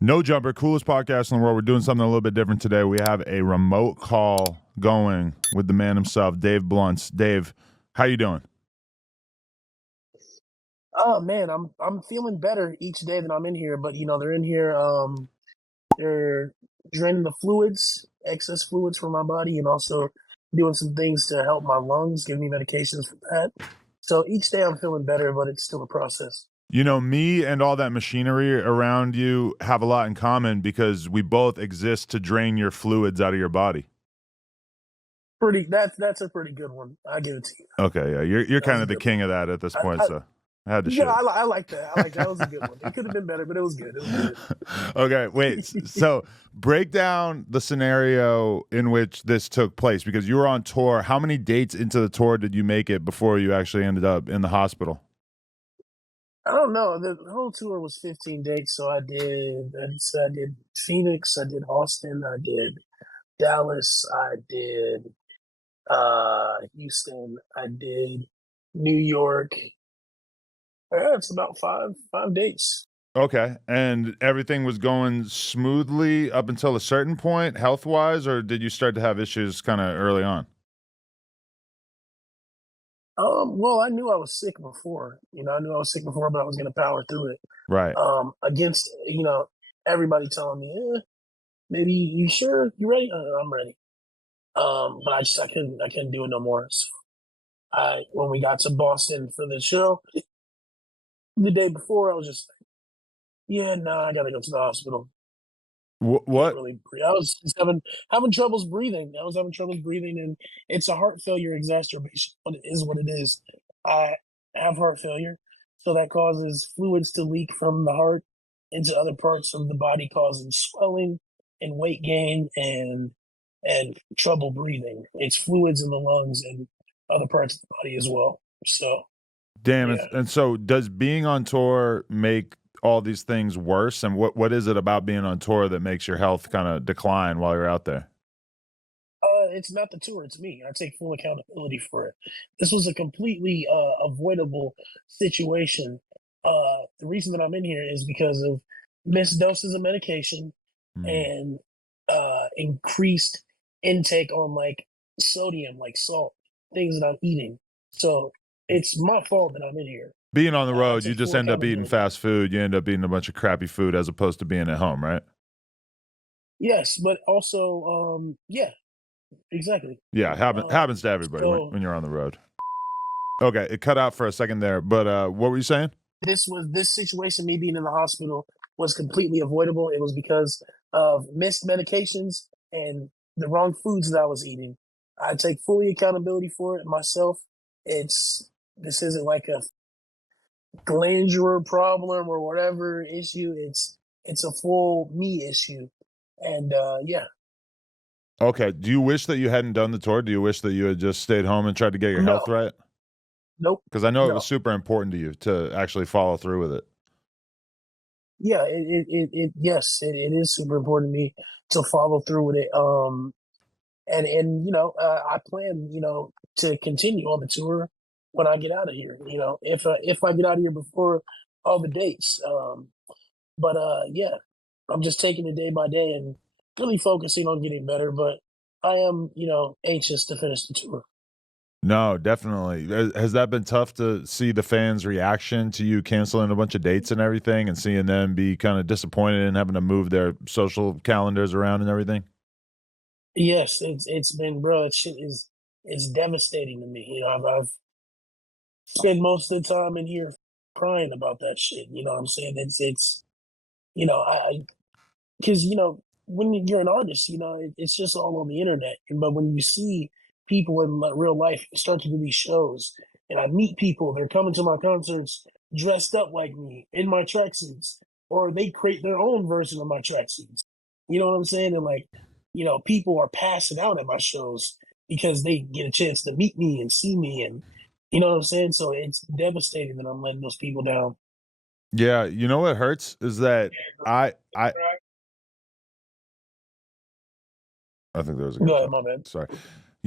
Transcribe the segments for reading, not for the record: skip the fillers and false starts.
No Jumper, coolest podcast in the world. We're doing something a little bit different today. We have a remote call going with the man himself, Dave Blunts. Dave, how you doing? Oh man, I'm feeling better each day that I'm in here, but they're in here they're draining the fluids, excess fluids from my body, and also doing some things to help my lungs, giving me medications for that. So each day I'm feeling better, but it's still a process. You know, me and all that machinery around you have a lot in common because we both exist to drain your fluids out of your body. That's a pretty good one. I give it to you. Okay, yeah, you're That was kind a of the good king one. of that at this I, point, I so I had to yeah, shit. I like that. I like that. That was a good one. It could have been better, but it was good. It was good. Okay, wait. So break down the scenario in which this took place because you were on tour. How many dates into the tour did you make it before you actually ended up in the hospital? I don't know. The whole tour was 15 dates, so I did Phoenix, I did Austin, I did Dallas, I did Houston, I did New York. Yeah, it's about five dates. Okay, and everything was going smoothly up until a certain point, health wise, or did you start to have issues kind of early on? Well, I knew I was sick before. I knew I was sick before, but I was gonna power through it. Right. Against everybody telling me, maybe you sure you ready? I'm ready. But I couldn't do it no more. So I when we got to Boston for the show the day before, I was just like, yeah, no, I gotta go to the hospital. Can't What? really breathe. I was just having troubles breathing. I was having troubles breathing, and it's a heart failure exacerbation. What it is, what it is. I have heart failure, so that causes fluids to leak from the heart into other parts of the body, causing swelling and weight gain and trouble breathing. It's fluids in the lungs and other parts of the body as well. So Damn it. yeah. And so does being on tour make all these things worse? And what is it about being on tour that makes your health kind of decline while you're out there? It's not the tour, it's me. I take full accountability for it. This was a completely avoidable situation. The reason that I'm in here is because of missed doses of medication Hmm. and increased intake on like sodium, like salt, things that I'm eating. So it's my fault that I'm in here. Being on the I road, you take just full end up eating accountability. fast food. You end up eating a bunch of crappy food as opposed to being at home, right? Yes, but also, yeah, exactly. Yeah, happens to everybody So when you're on the road. Okay, it cut out for a second there, but what were you saying? this situation, me being in the hospital, was completely avoidable. It was because of missed medications and the wrong foods that I was eating. I take fully accountability for it myself. This isn't like a glandular problem or whatever issue. It's a full me issue, and yeah, Okay, do you wish that you hadn't done the tour? Do you wish that you had just stayed home and tried to get your no, health right? nope, Because I know it was no. super important to you to actually follow through with it. Yeah, yes, it is super important to me to follow through with it. And I plan to continue on the tour when I get out of here. If I get out of here before all the dates. But yeah, I'm just taking it day by day and really focusing on getting better. But I am anxious to finish the tour. No, definitely. Has that been tough to see the fans' reaction to you canceling a bunch of dates and everything and seeing them be kind of disappointed and having to move their social calendars around and everything? Yes, it's been, bro. That shit is it's devastating to me. I've spent most of the time in here crying about that shit. You know what I'm saying? It's I because when you're an artist, it's just all on the internet. But when you see people in real life start to do these shows, and I meet people, they're coming to my concerts dressed up like me in my tracksuits, or they create their own version of my tracksuits. You know what I'm saying? And like, people are passing out at my shows because they get a chance to meet me and see me, and you know what I'm saying. So it's devastating that I'm letting those people down. Yeah, you know what hurts is that I I I think there was a guy Go ahead, talking. my man. Sorry.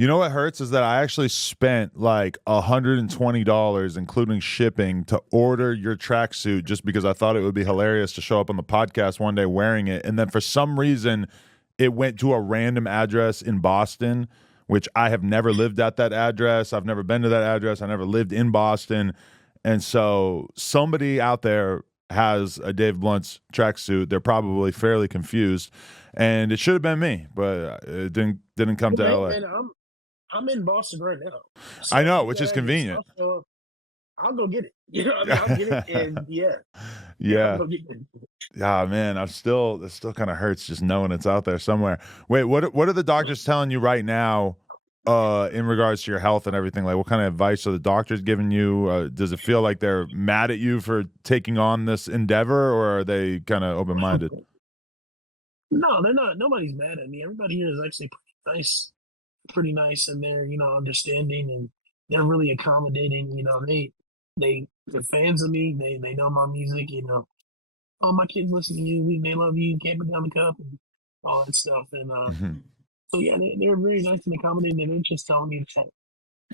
You know what hurts is that I actually spent like $120, including shipping, to order your tracksuit just because I thought it would be hilarious to show up on the podcast one day wearing it. And then for some reason, it went to a random address in Boston, which I have never lived at that address. I've never been to that address. I never lived in Boston. And so somebody out there has a Dave Blunt's tracksuit. They're probably fairly confused. And it should have been me, but it didn't come to Hey LA. man, I'm in Boston right now. I So if know, you which got is address, convenient. I'll go get it. You know what I mean? I'll get it and yeah, I'll Yeah. go get it. Yeah, man, it still kind of hurts just knowing it's out there somewhere. Wait, what are the doctors telling you right now in regards to your health and everything? Like what kind of advice are the doctors giving you? Does it feel like they're mad at you for taking on this endeavor, or are they kind of open-minded? No, they're not. Nobody's mad at me. Everybody here is actually pretty nice, and they're understanding and they're really accommodating. They're fans of me. They know my music. Oh, my kids listen to you. They love you. Can't put down the cup and all that stuff. And Mhm. so yeah, they're very nice and accommodating. And they're just telling me that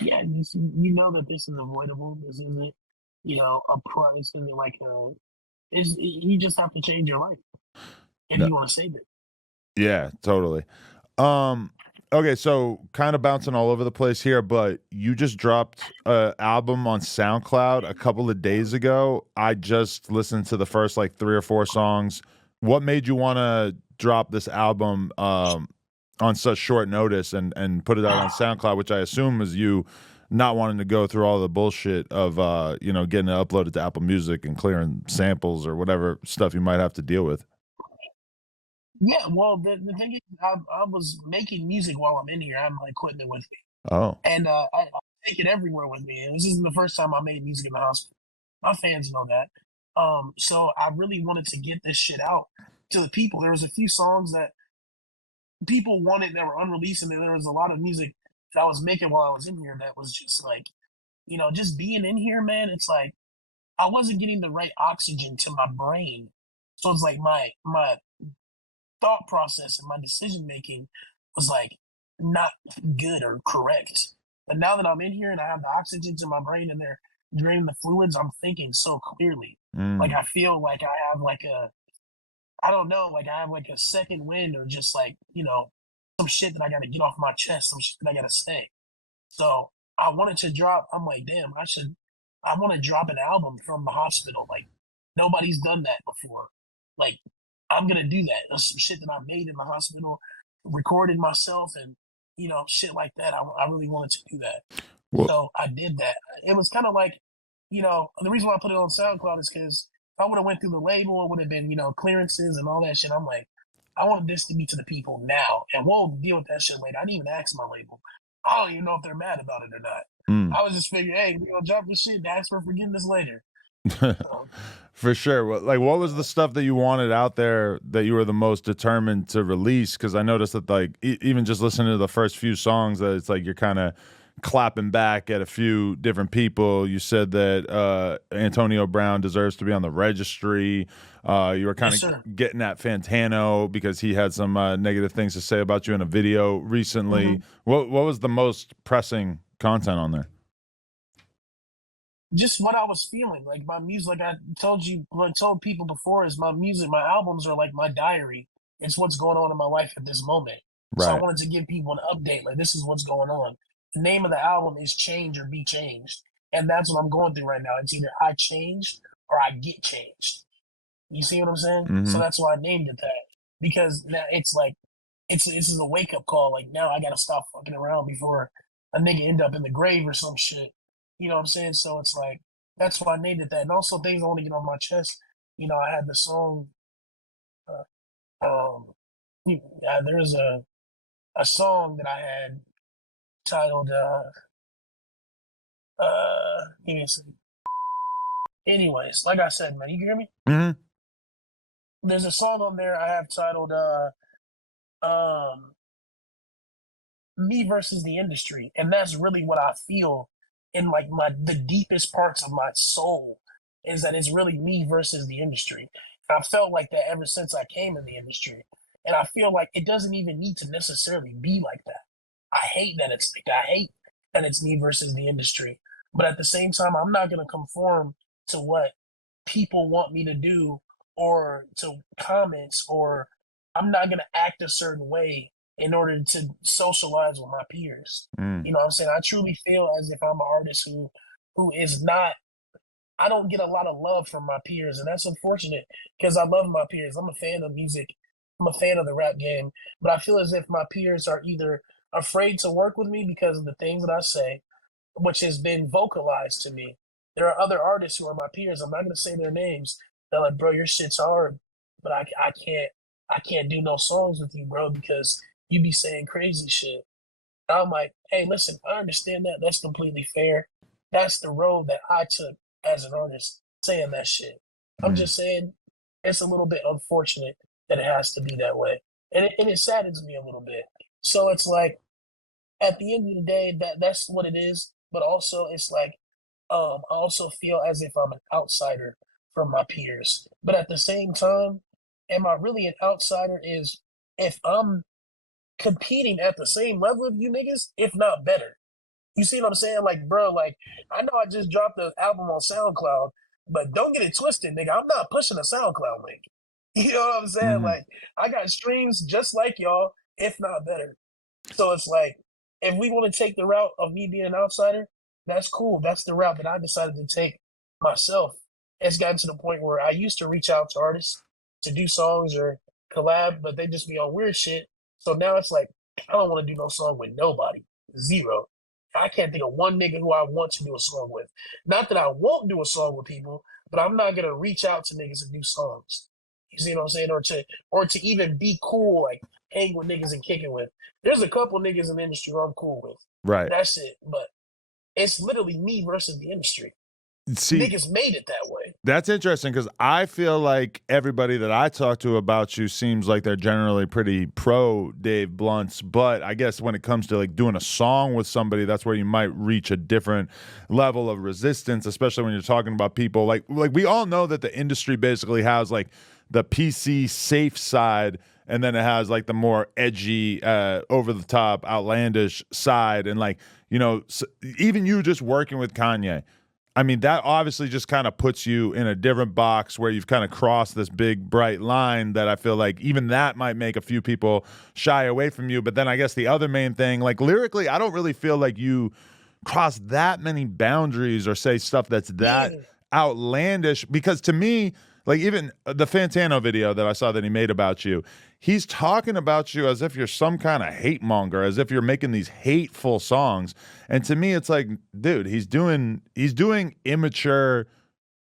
yeah, you know that this is avoidable. This isn't a price and like you just have to change your life if No, you want to save it. yeah, totally. Um, okay, so kind of bouncing all over the place here, but you just dropped a album on SoundCloud a couple of days ago. I just listened to the first like three or four songs. What made you want to drop this album on such short notice and put it out on SoundCloud, which I assume is you not wanting to go through all the bullshit of getting it uploaded to Apple Music and clearing samples or whatever stuff you might have to deal with. Yeah, well, the thing is, I was making music while I'm in here. I have my equipment with me, Oh, and I take it everywhere with me. And this isn't the first time I made music in the hospital. My fans know that. So I really wanted to get this shit out to the people. There was a few songs that people wanted that were unreleased, and then there was a lot of music that I was making while I was in here that was just like, just being in here, man. It's like I wasn't getting the right oxygen to my brain, so it's like my thought process and my decision making was like not good or correct. But now that I'm in here and I have the oxygen to my brain and they're draining the fluids, I'm thinking so clearly. Like mm, I feel like I have like I don't know, like I have like a second wind or just like, some shit that I gotta get off my chest, some shit that I gotta say. So I wanted to drop. I'm like, damn, I want to drop an album from the hospital. Like nobody's done that before. Like I'm gonna do that. That's some shit that I made in the hospital, recorded myself, and shit like that. I really wanted to do that, well, so I did that. It was kind of like, the reason why I put it on SoundCloud is because if I would have went through the label, it would have been clearances and all that shit. I'm like, I want this to be to the people now, and we'll deal with that shit later. I didn't even ask my label. I don't even know if they're mad about it or not. mm. I was just figuring, hey, we're gonna drop this shit and ask for forgiveness later. So, For sure. Like, what was the stuff that you wanted out there that you were the most determined to release? Because I noticed that, like, even just listening to the first few songs, that it's like you're kind of clapping back at a few different people. You said that Antonio Brown deserves to be on the registry. You were kind yes, sir. of getting at Fantano because he had some negative things to say about you in a video recently. Mhm. What was the most pressing content on there? Just what I was feeling. Like my music, like I told you, what I told people before, is my music, my albums are like my diary. It's what's going on in my life at this moment. So I Right. wanted to give people an update. Like this is what's going on. The name of the album is Change or Be Changed, and that's what I'm going through right now. It's either I changed or I get changed. You see what I'm saying? So Mm-hmm. that's why I named it that, because now it's like this is a wake up call. Like now I gotta stop fucking around before a nigga end up in the grave or some shit. You know what I'm saying? So it's like that's why I named it that. And also things I want to get off my chest. I had the song. Um, there's a song that I had titled. Give me a second. Anyways, like I said, man, you can hear me. Mm-hmm. There's a song on there I have titled um me versus the industry, and that's really what I feel in like the deepest parts of my soul, is that it's really me versus the industry. And I felt like that ever since I came in the industry, and I feel like it doesn't even need to necessarily be like that. I hate that it's like that. I hate that it's me versus the industry. But at the same time, I'm not gonna conform to what people want me to do or to comments, or I'm not gonna act a certain way in order to socialize with my peers. Mm, You know what I'm saying? I truly feel as if I'm an artist who is not, I don't get a lot of love from my peers, and that's unfortunate because I love my peers. I'm a fan of music. I'm a fan of the rap game, but I feel as if my peers are either afraid to work with me because of the things that I say, which has been vocalized to me. There are other artists who are my peers. I'm not gonna say their names. They're like, bro, your shit's hard, but I can't do no songs with you, bro, because you be saying crazy shit. I'm like, hey, listen, I understand that. That's completely fair. That's the road that I took as an artist saying that shit. I'm mm, just saying it's a little bit unfortunate that it has to be that way. And it saddens me a little bit. So it's like at the end of the day, that's what it is. But also it's like I also feel as if I'm an outsider from my peers. But at the same time, am I really an outsider is if I'm competing at the same level of you niggas, if not better. You see what I'm saying? Like, bro, like, I know I just dropped the album on SoundCloud, but don't get it twisted, nigga. I'm not pushing a SoundCloud link. You know what I'm saying? mhm. Like, I got streams just like y'all, if not better. So it's like, if we want to take the route of me being an outsider, that's cool. That's the route that I decided to take myself. It's gotten to the point where I used to reach out to artists to do songs or collab, but they just be on weird shit. So now it's like, I don't want to do no song with nobody. Zero. I can't think of one nigga who I want to do a song with. Not that I won't do a song with people, but I'm not gonna reach out to niggas and do songs. You see what I'm saying? Or to even be cool, like hang with niggas and kicking with. There's a couple niggas in the industry who I'm cool with. Right. That's it. But it's literally me versus the industry. See, Niggas made it that way. that's interesting because I feel like everybody that I talk to about you seems like they're generally pretty pro Dave Blunts. But I guess when it comes to like doing a song with somebody, that's where you might reach a different level of resistance, especially when you're talking about people like we all know that the industry basically has like the PC safe side, and then it has like the more edgy, over the top, outlandish side, and like even you just working with Kanye. I mean, that obviously just kind of puts you in a different box where you've kind of crossed this big, bright line that I feel like even that might make a few people shy away from you. But then I guess the other main thing, like lyrically, I don't really feel like you cross that many boundaries or say stuff that's that Yeah. outlandish because to me, like even the Fantano video that I saw that he made about you, he's talking about you as if you're some kind of hate monger, as if you're making these hateful songs. And to me, it's like, dude, he's doing immature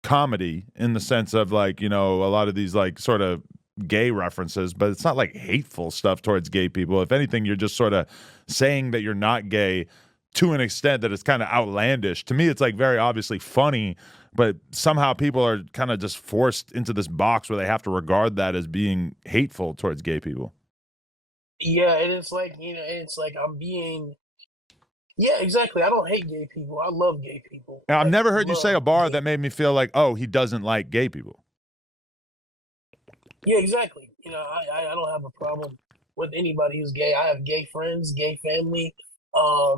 comedy in the sense of like, a lot of these like sort of gay references, but it's not like hateful stuff towards gay people. If anything, you're just sort of saying that you're not gay to an extent that it's kind of outlandish. To me, it's like very obviously funny, but somehow people are kind of just forced into this box where they have to regard that as being hateful towards gay people. Yeah, and it's like, it's like I'm being, yeah, exactly. I don't hate gay people. I love gay people. And I've Like, never heard you say love a bar gay. that made me feel like, oh, he doesn't like gay people. Yeah, exactly. I don't have a problem with anybody who's gay. I have gay friends, gay family.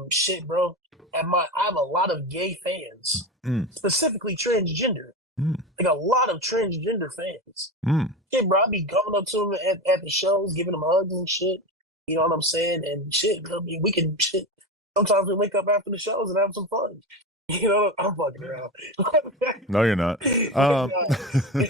Shit, bro. I have a lot of gay fans, Mm, specifically transgender. mm, Like a lot of transgender fans. mm. Shit, bro. I be going up to them at the shows, giving them hugs and shit. You know what I'm saying? And shit, bro, I mean, we can shit. Sometimes we wake up after the shows and have some fun. I'm fucking around. No, you're not. Maybe Um, not.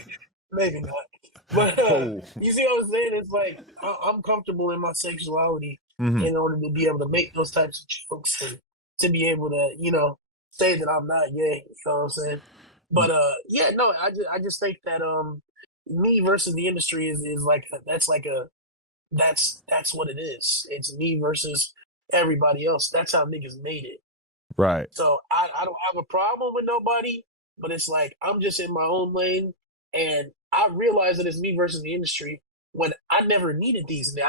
Maybe not. But oh, you see what I'm saying? It's like I'm comfortable in my sexuality mhm. in order to be able to make those types of jokes and to be able to, say that I'm not gay. You know what I'm saying? But yeah, no, I just think that me versus the industry is like that's what it is. It's me versus everybody else. That's how niggas made it. Right. So I don't have a problem with nobody, but it's like I'm just in my own lane, and I realize that it's me versus the industry when I never needed these. Bro,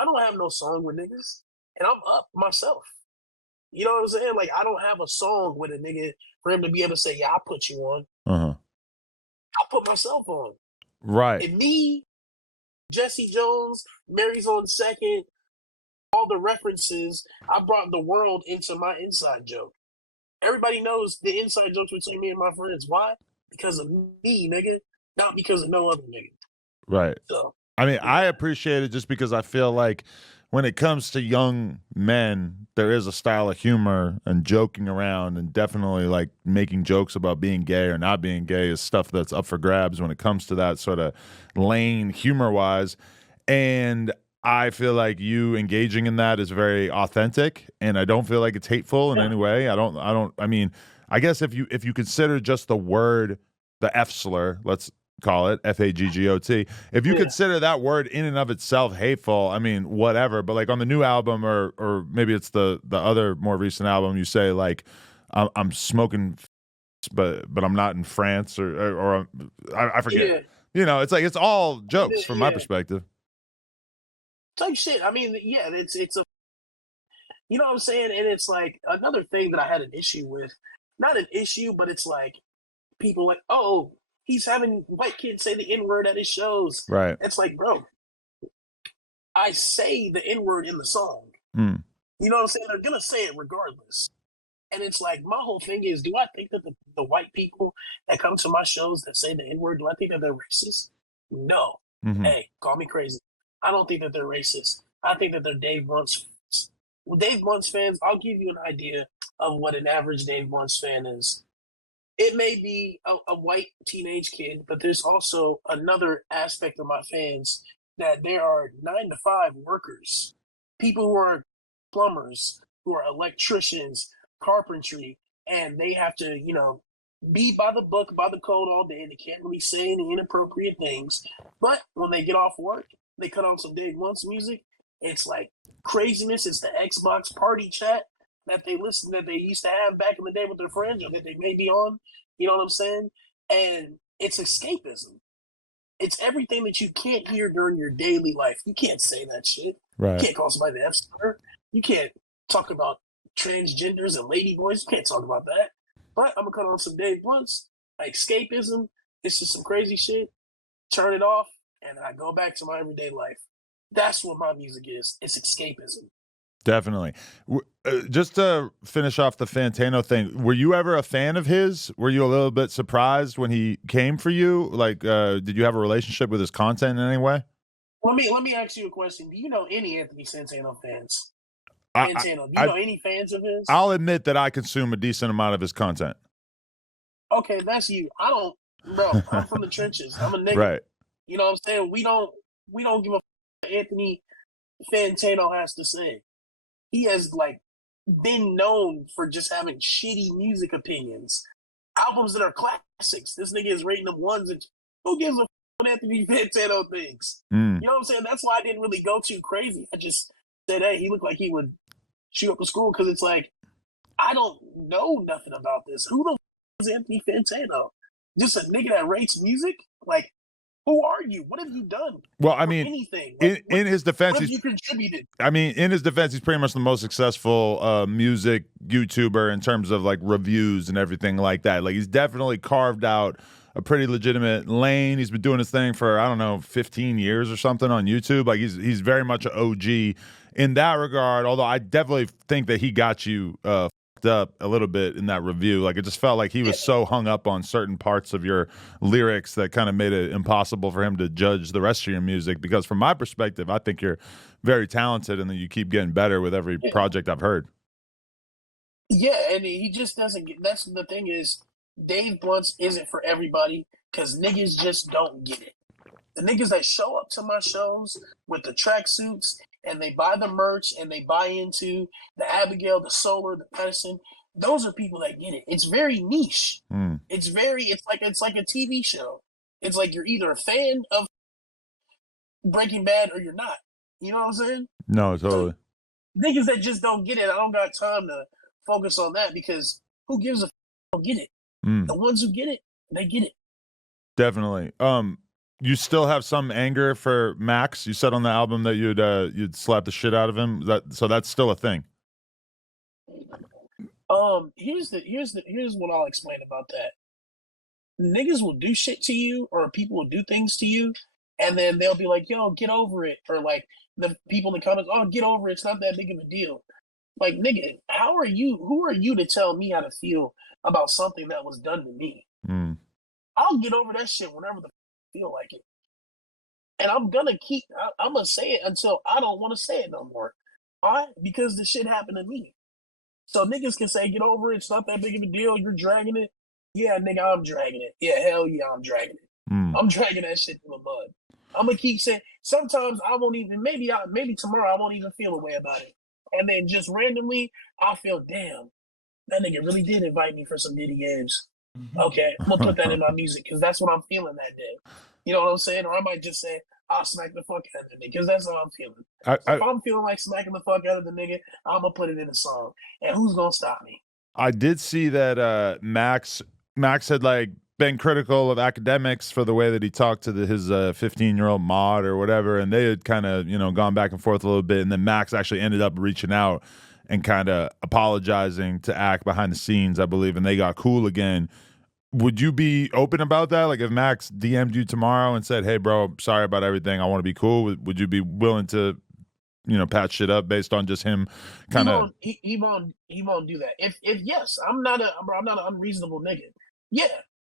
I don't have no song with niggas, and I'm up myself. You know what I'm saying? Like I don't have a song with a nigga for him to be able to say, "Yeah, I put you on." Uh-huh. I put myself on, Right. and me, Jesse Jones, Mary's on second. all the references. I brought the world into my inside joke. Everybody knows the inside jokes between me and my friends. Why? Because of me, nigga. Not because of no other nigga. Right. So, I mean, I yeah. appreciate it just because I feel like when it comes to young men, there is a style of humor and joking around and definitely like making jokes about being gay or not being gay is stuff that's up for grabs when it comes to that sort of lane humor wise. And I feel like you engaging in that is very authentic and I don't feel like it's hateful in any way. I mean, I guess if you consider just the word, the F slur, let's call it FAGGOT. If you Yeah. consider that word in and of itself hateful, I mean, whatever. But like on the new album, or maybe it's the other more recent album, you say like, I'm smoking, but I'm not in France, or I forget. Yeah. You know, it's like it's all jokes from my Yeah. perspective. Type shit. I mean, yeah, it's a, you know what I'm saying? And it's like another thing that I had an issue with. Not an issue, but it's like people like, oh, he's having white kids say the N word at his shows. Right. It's like, bro, I say the N word in the song. Mm. You know what I'm saying? They're gonna say it regardless. And it's like my whole thing is, do I think that the white people that come to my shows that say the N word, do I think that they're racist? No. Hmm. Hey, call me crazy. I don't think that they're racist. I think that they're Dave Blunt's fans. Well, Dave Blunt's fans, I'll give you an idea of what an average Dave Blunt's fan is. It may be a white teenage kid, but there's also another aspect of my fans that there are 9 to 5 workers, people who are plumbers, who are electricians, carpentry, and they have to, be by the book, by the code all day. They can't really say any inappropriate things. But when they get off work, they cut on some Dave Blunt's music. It's like craziness. It's the Xbox party chat that they used to have back in the day with their friends or that they may be on. You know what I'm saying? And it's escapism. It's everything that you can't hear during your daily life. You can't say that shit. You Right. can't call somebody the F slur. You can't talk about transgenders and ladyboys. You can't talk about that. But I'm gonna cut on some Dave Blunts, like escapism. It's just some crazy shit. Turn it off, and then I go back to my everyday life. That's what my music is. It's escapism. Definitely. Just to finish off the Fantano thing, were you ever a fan of his? Were you a little bit surprised when he came for you? Like, did you have a relationship with his content in any way? Let me ask you a question. Do you know any Anthony Santano fans? I, I, Fantano. Do you I know any fans of his? I'll admit that I consume a decent amount of his content. Okay, that's you. I don't, bro. I'm from the trenches. I'm a nigga. Right. You know what I'm saying? We don't give a what Anthony Fantano has to say. He has like been known for just having shitty music opinions, albums that are classics. This nigga is rating them ones, and who gives a what Anthony Fantano thinks? Mm. You know what I'm saying? That's why I didn't really go too crazy. I just said, hey, he looked like he would shoot up a school because it's like I don't know nothing about this. Who the is Anthony Fantano? Just a nigga that rates music? Like, who are you? What have you done? Well, I For mean, anything? Like, in his defense, what have he's you contributed? I mean, in his defense, he's pretty much the most successful music YouTuber in terms of like reviews and everything like that. Like he's definitely carved out a pretty legitimate lane. He's been doing his thing for I don't know 15 years or something on YouTube. Like he's very much an OG in that regard. Although I definitely think that he got you fucked up a little bit in that review. Like it just felt like he was so hung up on certain parts of your lyrics that kind of made it impossible for him to judge the rest of your music. Because from my perspective, I think you're very talented and that you keep getting better with every Yeah. project I've heard. Yeah, and he just doesn't get. That's the thing is, Dave Blunts isn't for everybody because niggas just don't get it. The niggas that show up to my shows with the tracksuits and they buy the merch and they buy into the Abigail, the Solar, the Pedersen, those are people that get it. It's very niche. Mm. It's like a TV show. It's like you're either a fan of Breaking Bad or you're not. You know what I'm saying? No, So totally. niggas that just don't get it, I don't got time to focus on that because who gives a don't get it? Mm. The ones who get it, they get it. Definitely. You still have some anger for Max. You said on the album that you'd slap the shit out of him. So that's still a thing. Here's what I'll explain about that. Niggas will do shit to you or people will do things to you and then they'll be like, "Yo, get over it," or like the people in the comments, "Oh, get over it. It's not that big of a deal." Like, nigga, how are you? Who are you to tell me how to feel about something that was done to me? Mm. I'll get over that shit whenever the I feel like it, and I'm gonna keep. I'm gonna say it until I don't want to say it no more. Why? Because the shit happened to me. So niggas can say, "Get over it. It's not that big of a deal. You're dragging it." Yeah, nigga, I'm dragging it. Yeah, hell yeah, I'm dragging it. Mm. I'm dragging that shit through the mud. I'm gonna keep saying. Sometimes I won't even. Maybe tomorrow I won't even feel a way about it, and then just randomly I feel, damn, that nigga really did invite me for some Diddy games. Okay, I'm gonna put that in my music because that's what I'm feeling that day. You know what I'm saying? Or I might just say, I'll smack the fuck out of the nigga because that's how I'm feeling. So if I'm feeling like smacking the fuck out of the nigga, I'm gonna put it in a song. And who's gonna stop me? I did see that Max had like been critical of academics for the way that he talked to his 15-year-old mod or whatever, and they had kind of gone back and forth a little bit, and then Max actually ended up reaching out and kind of apologizing to Ack behind the scenes, I believe, and they got cool again. Would you be open about that? Like if Max DM'd you tomorrow and said, "Hey, bro, sorry about everything. I want to be cool." Would you be willing to patch shit up based on just him He kind of? won't. He won't do that. If yes, I'm not an unreasonable nigga. Yeah,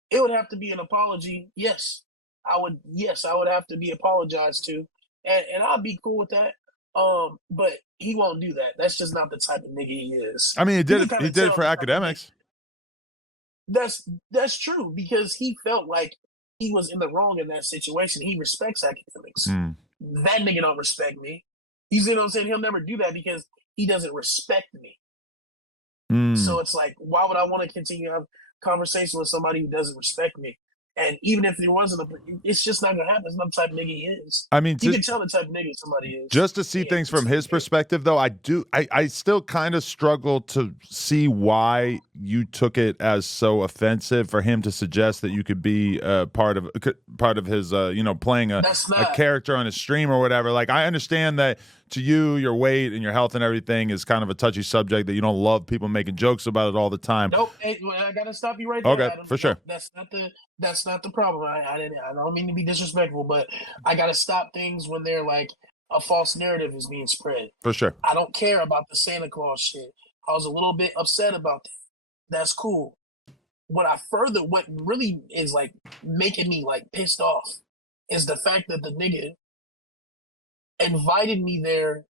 it would have to be an apology. Yes, I would. Yes, I would have to be apologized to, and I'd be cool with that. But he won't do that. That's just not the type of nigga he is. I mean, he You did can it. kind He of did it tell for the type of nigga. academics. That's true because he felt like he was in the wrong in that situation. He respects academics. Mm. That nigga don't respect me. You see what I'm saying? He'll never do that because he doesn't respect me. So Mm. it's like, why would I want to continue to have conversation with somebody who doesn't respect me? And even if there wasn't, it's just not gonna happen. It's not the type of nigga he is. I mean, You can tell the type of nigga somebody is. just to see Yeah, things from his perspective, though, I still kind of struggle to see why you took it as so offensive for him to suggest that you could be part of his, playing that's a not. character on his stream or whatever. Like, I understand that to you, your weight and your health and everything is kind of a touchy subject that you don't love people making jokes about it all the time. Nope. Hey, well, I gotta stop you right there, Okay, Adam. for sure, Nope, that's not the problem. I don't mean to be disrespectful, but I gotta stop things when they're like a false narrative is being spread. for sure. I don't care about the Santa Claus shit. I was a little bit upset about that. That's cool. What really is like making me like pissed off is the fact that the nigga invited me there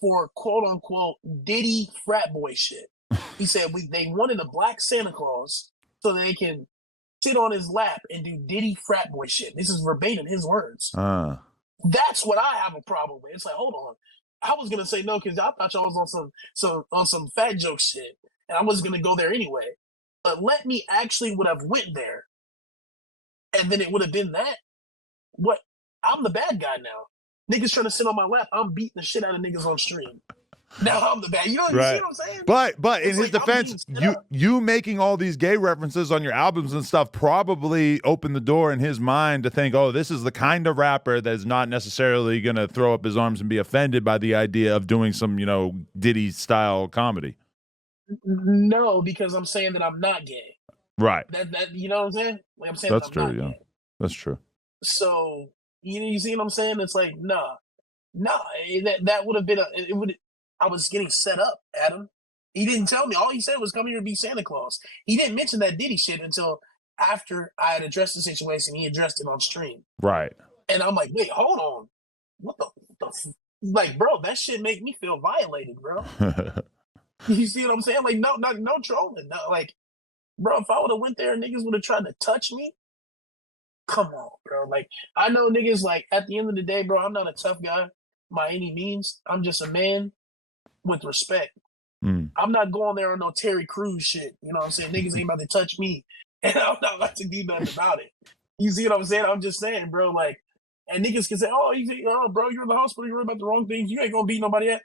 for quote unquote Diddy frat boy shit. He said they wanted a black Santa Claus so they can sit on his lap and do Diddy frat boy shit. This is verbatim his words. Uh, That's what I have a problem with. It's like, hold on. I was gonna say no because I thought y'all was on some fat joke shit, and I was gonna go there anyway. But let me actually would have went there, and then it would have been that. What? I'm the bad guy now. Niggas trying to sit on my lap. I'm beating the shit out of niggas on stream. Now I'm the bad. You see right. what I'm saying? But in It's his like I'm being defense, set you up. you making all these gay references on your albums and stuff probably opened the door in his mind to think, oh, this is the kind of rapper that's not necessarily going to throw up his arms and be offended by the idea of doing some, Diddy style comedy. No, because I'm saying that I'm not gay. Right. That you know what I'm saying? Like I'm saying that That's I'm true. not Yeah, gay. that's true. So you see what I'm saying? It's like nah. That would have been it would. I was getting set up, Adam. He didn't tell me. All he said was come here to be Santa Claus. He didn't mention that Diddy shit until after I had addressed the situation. He addressed it on stream, Right. and I'm like, wait, hold on, like, bro, that shit make me feel violated, bro. You see what I'm saying? Like, no trolling, no, like, bro, if I would have went there, niggas would have tried to touch me. Come on, bro. Like, I know niggas. Like, at the end of the day, bro, I'm not a tough guy by any means. I'm just a man with respect. Mm. I'm not going there on no Terry Crews shit. You know what I'm saying? Niggas ain't about to touch me, and I'm not about to do nothing about it. You see what I'm saying? I'm just saying, bro. Like, and niggas can say, "Oh, bro, you're in the hospital. You're about the wrong things. You ain't gonna beat nobody at."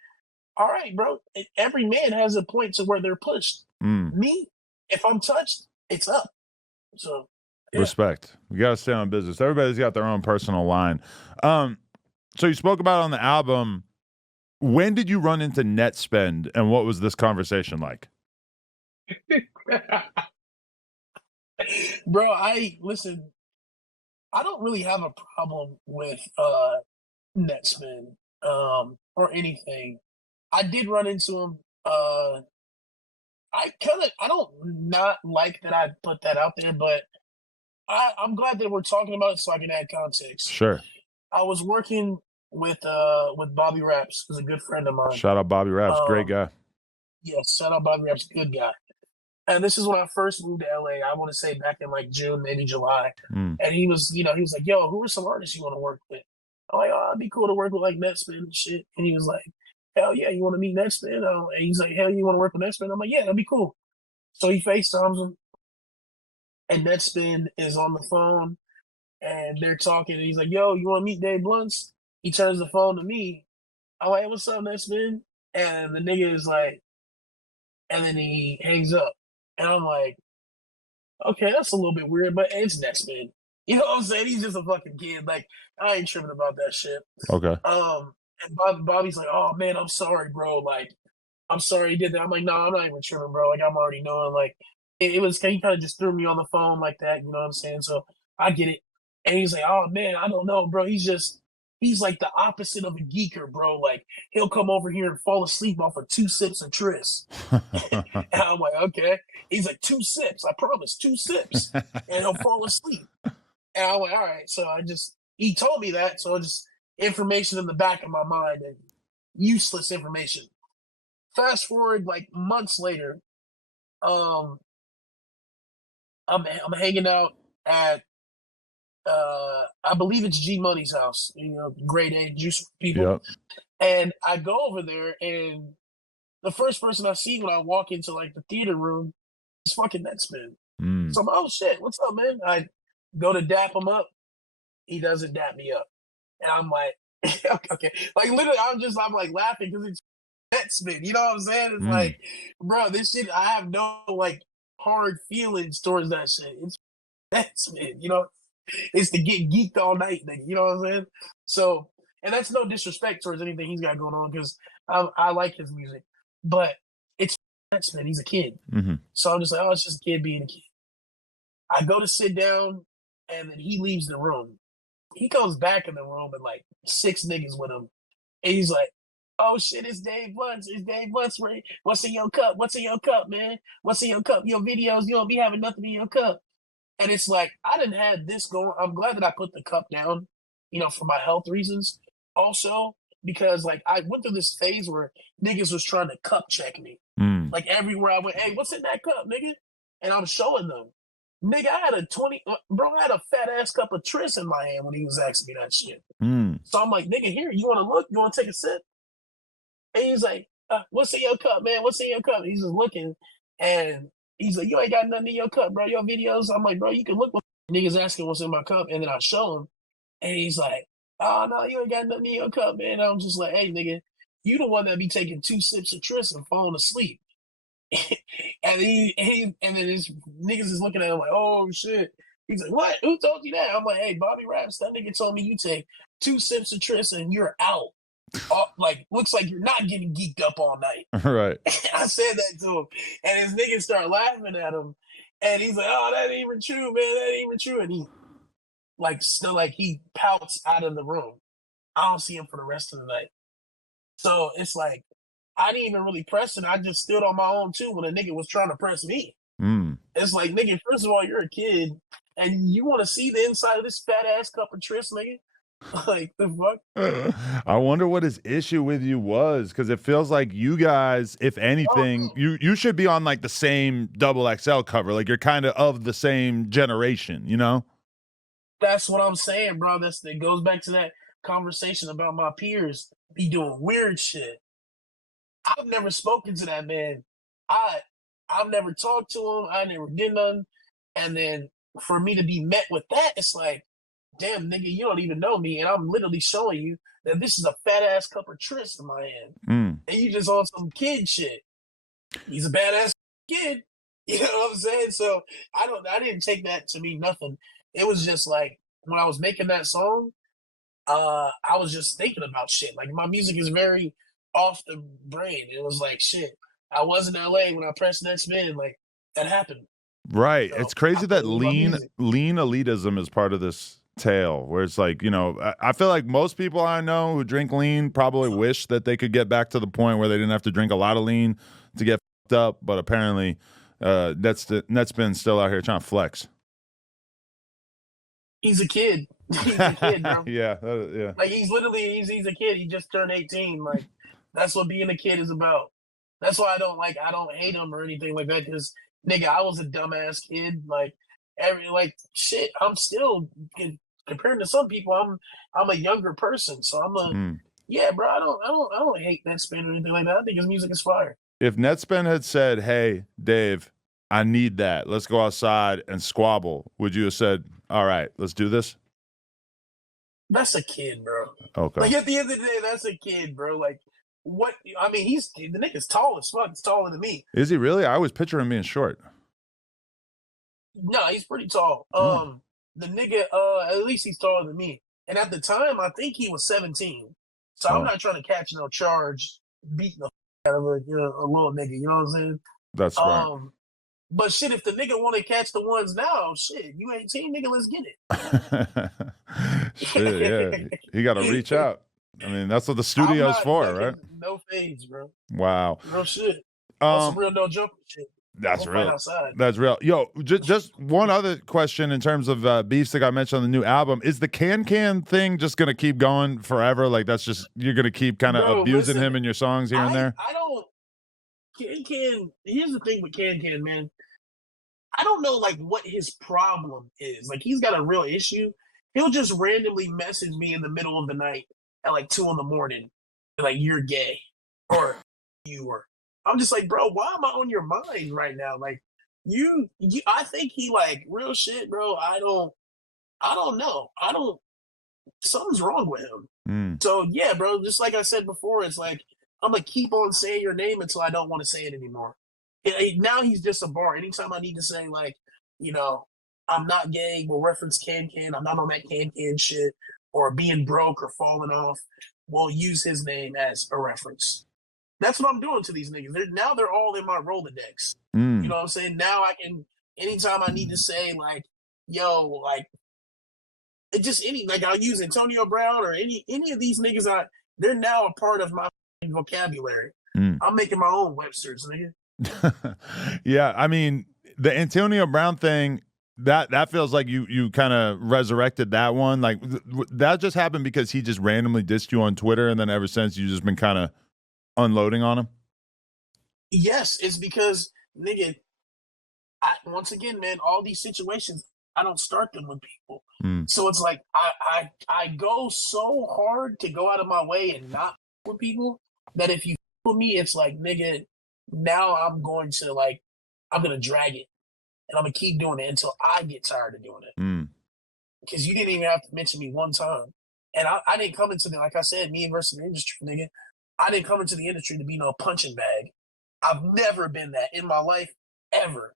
All right, bro. Every man has a point to where they're pushed. Mm. Me, if I'm touched, it's up. So, yeah. Respect. We got to stay on business. Everybody's got their own personal line. So you spoke about on the album. When did you run into net spend, and what was this conversation like? Bro, I listen. I don't really have a problem with Netspin or anything. I did run into him. I don't not like that I put that out there, but I'm glad that we're talking about it so I can add context. Sure. I was working with Bobby Raps, who's a good friend of mine. Shout out Bobby Raps, great Um, guy. yes, shout out Bobby Raps, good guy. And this is when I first moved to LA. I want to say back in like June, maybe July. Mm. And he was, he was like, "Yo, who are some artists you want to work with?" I'm like, "Oh, it'd be cool to work with like Netspin and shit." And he was like, "Hell yeah, you want to meet Netspin?" And he's like, "Hell, you want to work with Netspin?" I'm like, "Yeah, that'd be cool." So he FaceTimes him, and Netspin is on the phone, and they're talking. And he's like, "Yo, you want to meet Dave Blunts?" He turns the phone to me. I'm like, "Hey, what's up, Netspin?" And the nigga is like, and then he hangs up, and I'm like, "Okay, that's a little bit weird, but it's Netspin." You know what I'm saying? He's just a fucking kid. Like, I ain't tripping about that shit. Okay. And Bobby's like, "Oh man, I'm sorry, bro. Like, I'm sorry he did that." I'm like, "No, I'm not even tripping, bro. Like, I'm already knowing. Like, it was he kind of just threw me on the phone like that. You know what I'm saying? So I get it." And he's like, "Oh man, I don't know, bro. He's like the opposite of a geeker, bro. Like, he'll come over here and fall asleep off of 2 sips of Tris." And I'm like, "Okay." He's like, "2 sips, I promise, 2 sips," and he'll fall asleep. And I'm like, "All right." So he told me that, so just information in the back of my mind and useless information. Fast forward like months later, um, I'm hanging out at I believe it's G Money's house, grade A juice people, Yep. and I go over there, and the first person I see when I walk into like the theater room is fucking Netspin. Mm. So I'm like, "Oh shit, what's up, man?" I go to dap him up. He doesn't dap me up. And I'm like, okay. Like literally, I'm like laughing because it's Netspin. You know what I'm saying? It's Mm. like, bro, this shit, I have no like hard feelings towards that shit. It's Netspin, it's to get geeked all night, nigga. You know what I'm saying? So, and that's no disrespect towards anything he's got going on because I like his music, but it's Netspin. He's a kid. Mm-hmm. So I'm just like, oh, it's just a kid being a kid. I go to sit down, and then he leaves the room. He comes back in the room and like 6 niggas with him. And he's like, "Oh shit, it's Dave Bunce. It's Dave Bunce. What's in your cup? What's in your cup, man? What's in your cup? Your videos, you don't be having nothing in your cup." And it's like, I didn't have this going. I'm glad that I put the cup down, for my health reasons. Also, because like I went through this phase where niggas was trying to cup check me. Mm. Like everywhere I went, "Hey, what's in that cup, nigga?" And I'm showing them. Nigga, I had a 20, bro, I had a fat ass cup of Tris in my hand when he was asking me that shit. Mm. So I'm like, "Nigga, here, you want to look? You want to take a sip?" And he's like, "What's in your cup, man? What's in your cup?" He's just looking, and he's like, "You ain't got nothing in your cup, bro. Your videos." I'm like, "Bro, you can look." Niggas asking what's in my cup, and then I show him, and he's like, "Oh no, you ain't got nothing in your cup, man." And I'm just like, "Hey, nigga, you the one that be taking 2 sips of Tris and falling asleep." And and then his niggas is looking at him like, "Oh shit." He's like, "What? Who told you that?" I'm like, "Hey, Bobby Raps, that nigga told me you take 2 sips of Tris and you're out. Like, looks like you're not getting geeked up all night." Right. I said that to him, and his niggas start laughing at him, and he's like, "Oh, that ain't even true, man. That ain't even true." And he like still like he pouts out of the room. I don't see him for the rest of the night. So it's like I didn't even really press it. I just stood on my own too when a nigga was trying to press me. Mm. It's like, nigga, first of all, you're a kid, and you want to see the inside of this fat ass cup of Tris, nigga? Like the fuck? I wonder what his issue with you was, because it feels like you guys, if Oh, anything, you should be on like the same double XL cover. Like you're kind of the same generation, you know? that's what I'm saying, bro. It goes back to that conversation about my peers be doing weird shit. I've never spoken to that man. I I've never talked to him. I never did nothing. And then for me to be met with that, it's like, damn, nigga, you don't even know me, and I'm literally showing you that this is a fat ass cup of Tris in my hand, Mm. and you just on some kid shit. He's a badass kid, you know what I'm saying? So I didn't take that to mean nothing. It was just like when I was making that song, I was just thinking about shit. Like my music is very off the brain. It was like shit. I was in LA when I pressed that spin, like that happened. Right. So It's I crazy put that it in my lean music. lean elitism is part of this tale where it's like, I feel like most people I know who drink lean probably wish that they could get back to the point where they didn't have to drink a lot of lean to get fucked up, but apparently Netspin's still out here trying to flex. He's a kid. He's a kid, bro. Yeah. Like he's a kid. He just turned 18. Like that's what being a kid is about. That's why I don't hate him or anything like that. Because nigga, I was a dumbass kid. Like shit. I'm still compared to some people. I'm a younger person, so yeah, bro. I don't hate Netspin or anything like that. I think his music is fire. If Netspin had said, "Hey, Dave, I need that. Let's go outside and squabble," would you have said, "All right, let's do this"? That's a kid, bro. Okay. Like at the end of the day, that's a kid, bro. Like what? I mean, the nigga's tall as fuck. He's taller than me. Is he really? I always picture him being short. No, he's pretty tall. The nigga, at least he's taller than me. And at the time, I think he was 17. So I'm not trying to catch no charge beating the out of a little nigga. You know what I'm saying? That's smart. But shit, if the nigga want to catch the ones now, shit, you 18, nigga, let's get it. Shit, yeah. He got to reach out. I mean, that's what the studio's for, right? No fades, bro. Wow. Real shit. Some real no jumper shit. That's real. That's real. Yo, just one other question in terms of beefs that got mentioned on the new album. Is the can thing just going to keep going forever? Like, that's just, you're going to keep kind of abusing him in your songs here and there? I don't. Can. Here's the thing with Can, man. I don't know, like, what his problem is. Like, he's got a real issue. He'll just randomly message me in the middle of the night at, like, 2 a.m. Like, you're gay. Or you were. I'm just like, bro, why am I on your mind right now? Like, you I think he, like, real shit, bro. I don't know. Something's wrong with him. So, yeah, bro, just like I said before, it's like, I'm going to keep on saying your name until I don't want to say it anymore. Now he's just a bar. Anytime I need to say, like, I'm not gay, we'll reference Can. I'm not on that Can shit, or being broke or falling off, we'll use his name as a reference. That's what I'm doing to these niggas. They're all in my Rolodex. You know what I'm saying? Now I can, anytime I need to say, like, yo, like, it just like, I'll use Antonio Brown or any of these niggas. They're now a part of my vocabulary. I'm making my own Webster's, nigga. Yeah, I mean, the Antonio Brown thing, that feels like you kind of resurrected that one. Like, that just happened because he just randomly dissed you on Twitter, and then ever since you've just been kind of unloading on him? Yes, it's because, nigga, once again, man, all these situations, I don't start them with people. So it's like I go so hard to go out of my way and not with people that if you with me, it's like, nigga, now I'm going to drag it. And I'm going to keep doing it until I get tired of doing it. Because you didn't even have to mention me one time. And I didn't come into like I said, me versus the industry, nigga. I didn't come into the industry to be no punching bag. I've never been that in my life, ever.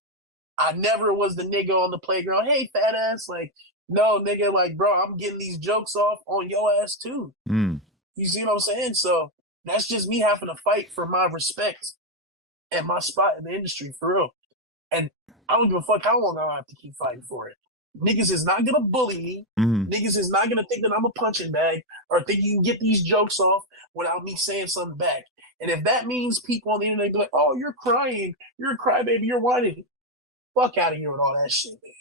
I never was the nigga on the playground, hey, fat ass. Like, no, nigga, like, bro, I'm getting these jokes off on your ass, too. You see what I'm saying? So that's just me having to fight for my respect and my spot in the industry, for real. And I don't give a fuck how long I have to keep fighting for it. Niggas is not going to bully me. Niggas is not going to think that I'm a punching bag or think you can get these jokes off without me saying something back. And if that means people on the internet be like, oh, you're crying, you're a crybaby, you're whining, fuck out of here with all that shit, man.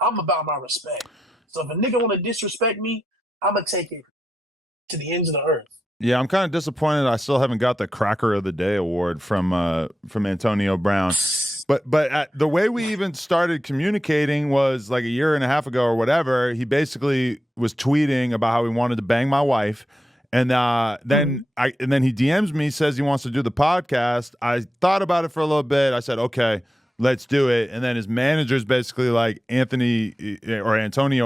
I'm about my respect. So if a nigga want to disrespect me, I'm going to take it to the ends of the earth. Yeah, I'm kind of disappointed I still haven't got the Cracker of the Day award from Antonio Brown. But the way we even started communicating was like a year and a half ago or whatever. He basically was tweeting about how he wanted to bang my wife, and then he DMs me, says he wants to do the podcast. I thought about it for a little bit. I said, okay, let's do it. And then his manager's basically like, Antonio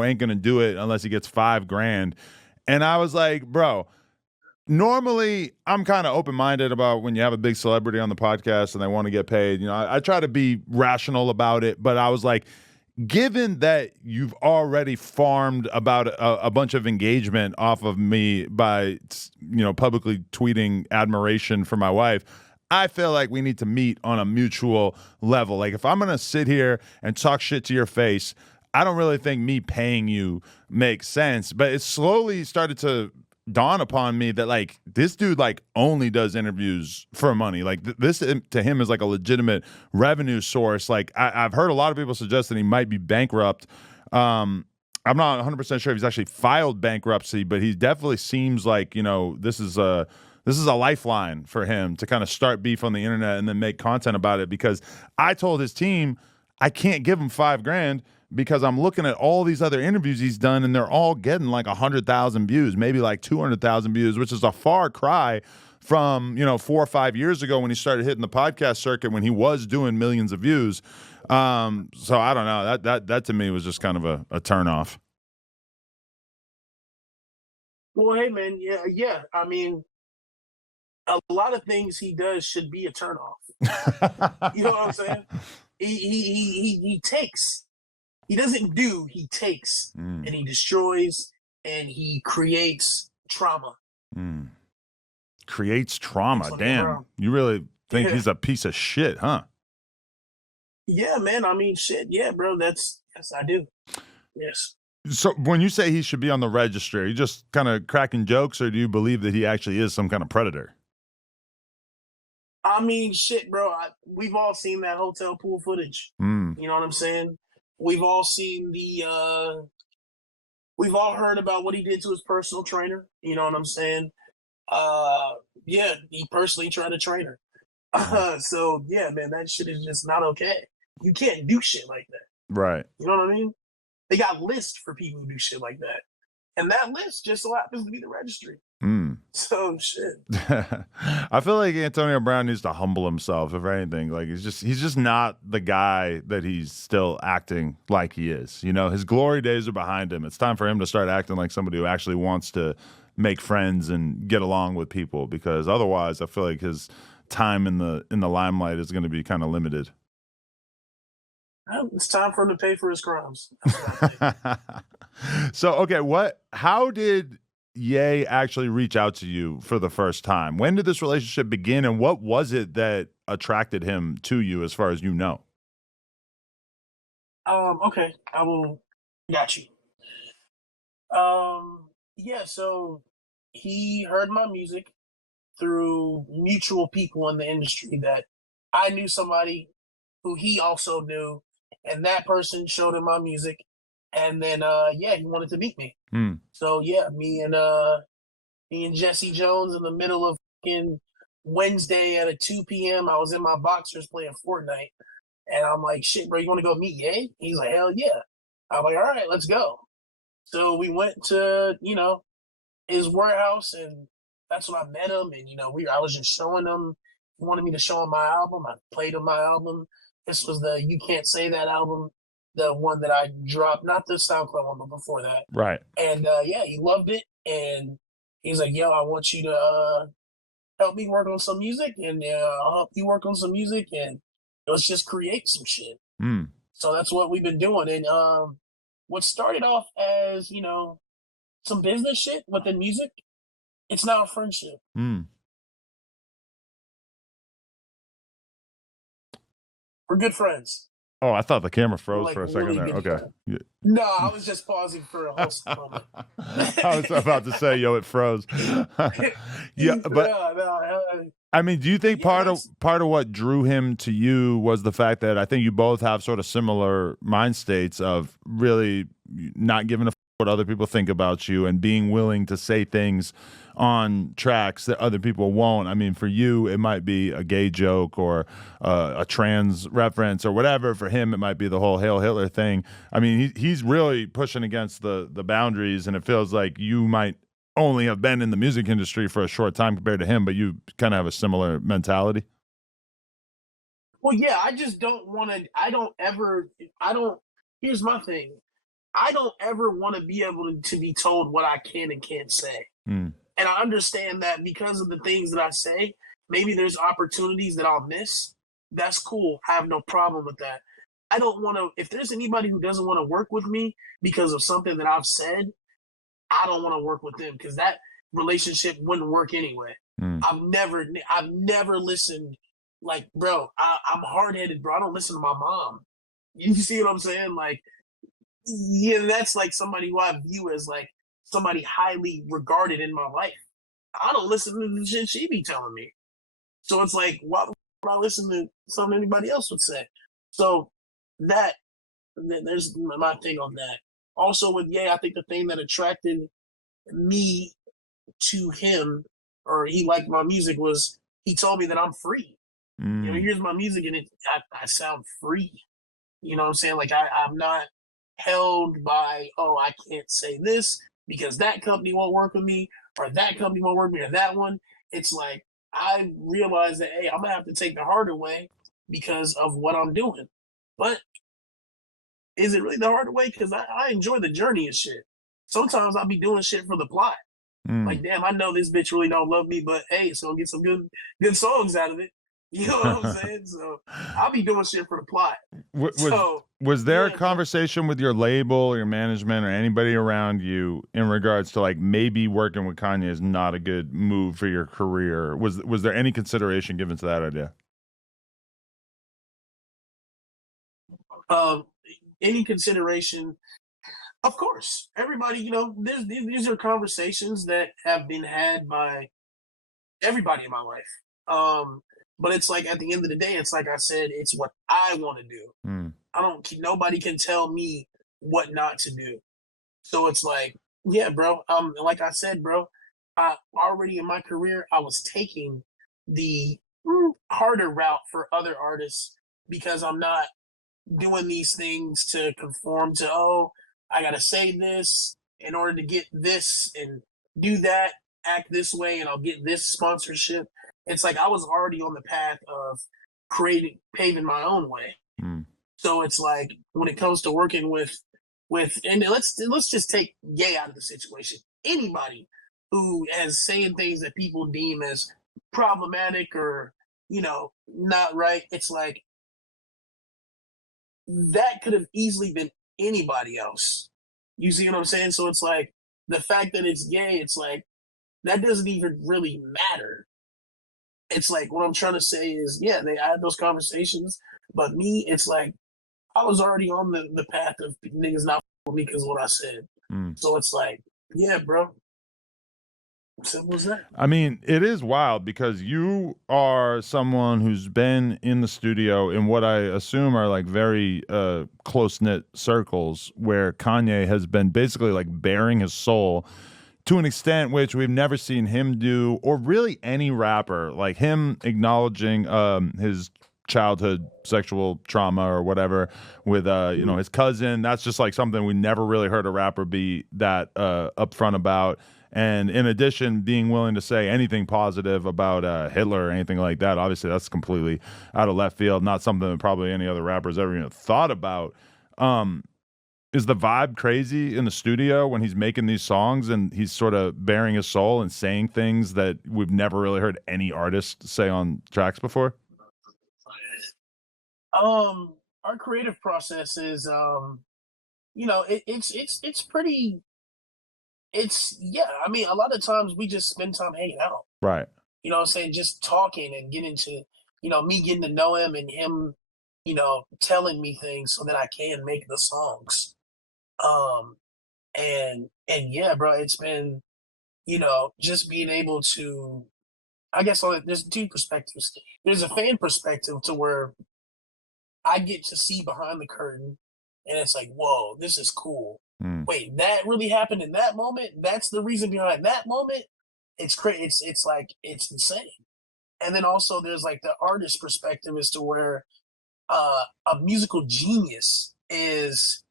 ain't gonna do it unless he gets $5,000. And I was like, bro. Normally, I'm kind of open-minded about when you have a big celebrity on the podcast and they want to get paid. I try to be rational about it, but I was like, given that you've already farmed about a bunch of engagement off of me by, publicly tweeting admiration for my wife, I feel like we need to meet on a mutual level. Like, if I'm going to sit here and talk shit to your face, I don't really think me paying you makes sense. But it slowly started to dawn upon me that like this dude like only does interviews for money. Like this to him is like a legitimate revenue source. Like I've heard a lot of people suggest that he might be bankrupt. I'm not 100% sure if he's actually filed bankruptcy, but he definitely seems like, this is a lifeline for him to kind of start beef on the internet and then make content about it. Because I told his team I can't give him $5,000 because I'm looking at all these other interviews he's done and they're all getting like 100,000 views, maybe like 200,000 views, which is a far cry from 4 or 5 years ago when he started hitting the podcast circuit when he was doing millions of views. So I don't know, that to me was just kind of a turnoff. Well, hey man, yeah. I mean, a lot of things he does should be a turnoff. You know what I'm saying? He takes. He doesn't do. He takes, Mm, and he destroys, and he creates trauma. mm. Creates Thanks, trauma. my nigga Damn, Brown. you really think Yeah, he's a piece of shit, huh? yeah, man. I mean, shit. Yeah, bro. That's yes, I do. Yes. So when you say he should be on the register, are you just kind of cracking jokes, or do you believe that he actually is some kind of predator? I mean, shit, bro. We've all seen that hotel pool footage. Mm, You know what I'm saying? We've all seen we've all heard about what he did to his personal trainer. You know what I'm saying? Uh, yeah, he personally tried to train her. mm. So yeah, man, that shit is just not okay. You can't do shit like that. Right. You know what I mean? They got lists for people who do shit like that, and that list just so happens to be the registry. Mm. So shit. I feel like Antonio Brown needs to humble himself, if anything. Like he's just not the guy that he's still acting like he is. His glory days are behind him. It's time for him to start acting like somebody who actually wants to make friends and get along with people, because otherwise I feel like his time in the limelight is going to be kind of limited. It's time for him to pay for his crimes. That's what I think. So, okay, how did Ye actually reach out to you for the first time? When did this relationship begin, and what was it that attracted him to you, as far as you know? Okay, I will. Got you. Yeah. So he heard my music through mutual people in the industry that I knew somebody who he also knew, and that person showed him my music, and then yeah, he wanted to meet me. Hmm. So yeah, me and Jesse Jones in the middle of fucking Wednesday at a 2 p.m. I was in my boxers playing Fortnite, and I'm like, shit, bro, you want to go meet Ye? He's like, hell yeah. I'm like, all right, let's go. So we went to his warehouse, and that's when I met him. And I was just showing him. He wanted me to show him my album. I played him my album. This was the "You Can't Say That" album, the one that I dropped, not the SoundCloud one, but before that. Right. And yeah, he loved it, and he's like, "Yo, I want you to help me work on some music, and I'll help you work on some music, and let's just create some shit." Hmm. So that's what we've been doing. And what started off as some business shit within music, it's now a friendship. Hmm. We're good friends. Oh, I thought the camera We're froze like for a second really there. good Okay. friends. Yeah. No, I was just pausing for a whole moment. I was about to say, yo, it froze. Yeah, but I mean, do you think yeah, part of what drew him to you was the fact that I think you both have sort of similar mind states of really not giving a what other people think about you and being willing to say things on tracks that other people won't. I mean, for you, it might be a gay joke or a trans reference or whatever. For him, it might be the whole Hail Hitler thing. I mean, he's really pushing against the boundaries, and it feels like you might only have been in the music industry for a short time compared to him, but you kind of have a similar mentality. well, yeah, I just don't want to. I don't. Here's my thing. I don't ever want to be able to be told what I can and can't say. Mm, And I understand that because of the things that I say, maybe there's opportunities that I'll miss. That's cool. I have no problem with that. I don't want to, if there's anybody who doesn't want to work with me because of something that I've said, I don't want to work with them because that relationship wouldn't work anyway. mm, I've never listened. Like, bro, I'm hard headed, bro. I don't listen to my mom. You see what I'm saying? Like, Yeah, that's like somebody who I view as like somebody highly regarded in my life. I don't listen to the shit she be telling me. So it's like, why would I listen to something anybody else would say? So that there's my thing on that. Also with Ye, I think the thing that attracted me to him, or he liked my music, was he told me that I'm free. You know, Mm, here's my music and I sound free. You know what I'm saying? Like I'm not held by, oh, I can't say this because that company won't work with me, or that company won't work with me, or that one. It's like I realize that, hey, I'm gonna have to take the harder way because of what I'm doing. But is it really the harder way? Because I enjoy the journey and shit. Sometimes I'll be doing shit for the plot. mm. Like, damn, I know this bitch really don't love me, but hey, it's gonna get some good songs out of it. You know what I'm saying? So I'll be doing shit for the plot. W- was So was there a yeah, man. conversation with your label or your management or anybody around you in regards to like maybe working with Kanye is not a good move for your career? Was there any consideration given to that idea? Um, any consideration, of course. Everybody, you know, these are conversations that have been had by everybody in my life. Um, but it's like at the end of the day, it's like I said, it's what I want to do. Mm, I don't. Nobody can tell me what not to do. So it's like, yeah, bro. Like I said, bro, I already in my career, I was taking the harder route for other artists because I'm not doing these things to conform to, oh, I gotta say this in order to get this and do that, act this way, and I'll get this sponsorship. It's like I was already on the path of creating paving my own way. mm. So it's like when it comes to working with and let's just take Gay out of the situation. Anybody who has saying things that people deem as problematic or not right, it's like that could have easily been anybody else. You see what I'm saying? So it's like the fact that it's gay, it's like that doesn't even really matter. It's like what I'm trying to say is, yeah, they had those conversations, but me, it's like I was already on the path of niggas not with me because of what I said. Mm. So it's like, yeah, bro, simple as that. I mean, it is wild because you are someone who's been in the studio in what I assume are like very close knit circles where Kanye has been basically like bearing his soul to an extent which we've never seen him do, or really any rapper, like him acknowledging his childhood sexual trauma or whatever with Mhm. his cousin. That's just like something we never really heard a rapper be that upfront about. And in addition, being willing to say anything positive about Hitler or anything like that, obviously that's completely out of left field, not something that probably any other rappers ever even thought about. Um, is the vibe crazy in the studio when he's making these songs and he's sort of bearing his soul and saying things that we've never really heard any artist say on tracks before? Our creative process is, it's pretty. It's yeah. I mean, a lot of times we just spend time hanging out. Right. You know what I'm saying? Just talking and getting to, me getting to know him and him, telling me things so that I can make the songs. Um, and yeah, bro, it's been, just being able to, I guess there's two perspectives. There's a fan perspective to where I get to see behind the curtain and it's like, whoa, this is cool. Mm, Wait, that really happened in that moment? That's the reason behind that moment? It's crazy. It's like it's insane. And then also there's like the artist perspective as to where a musical genius is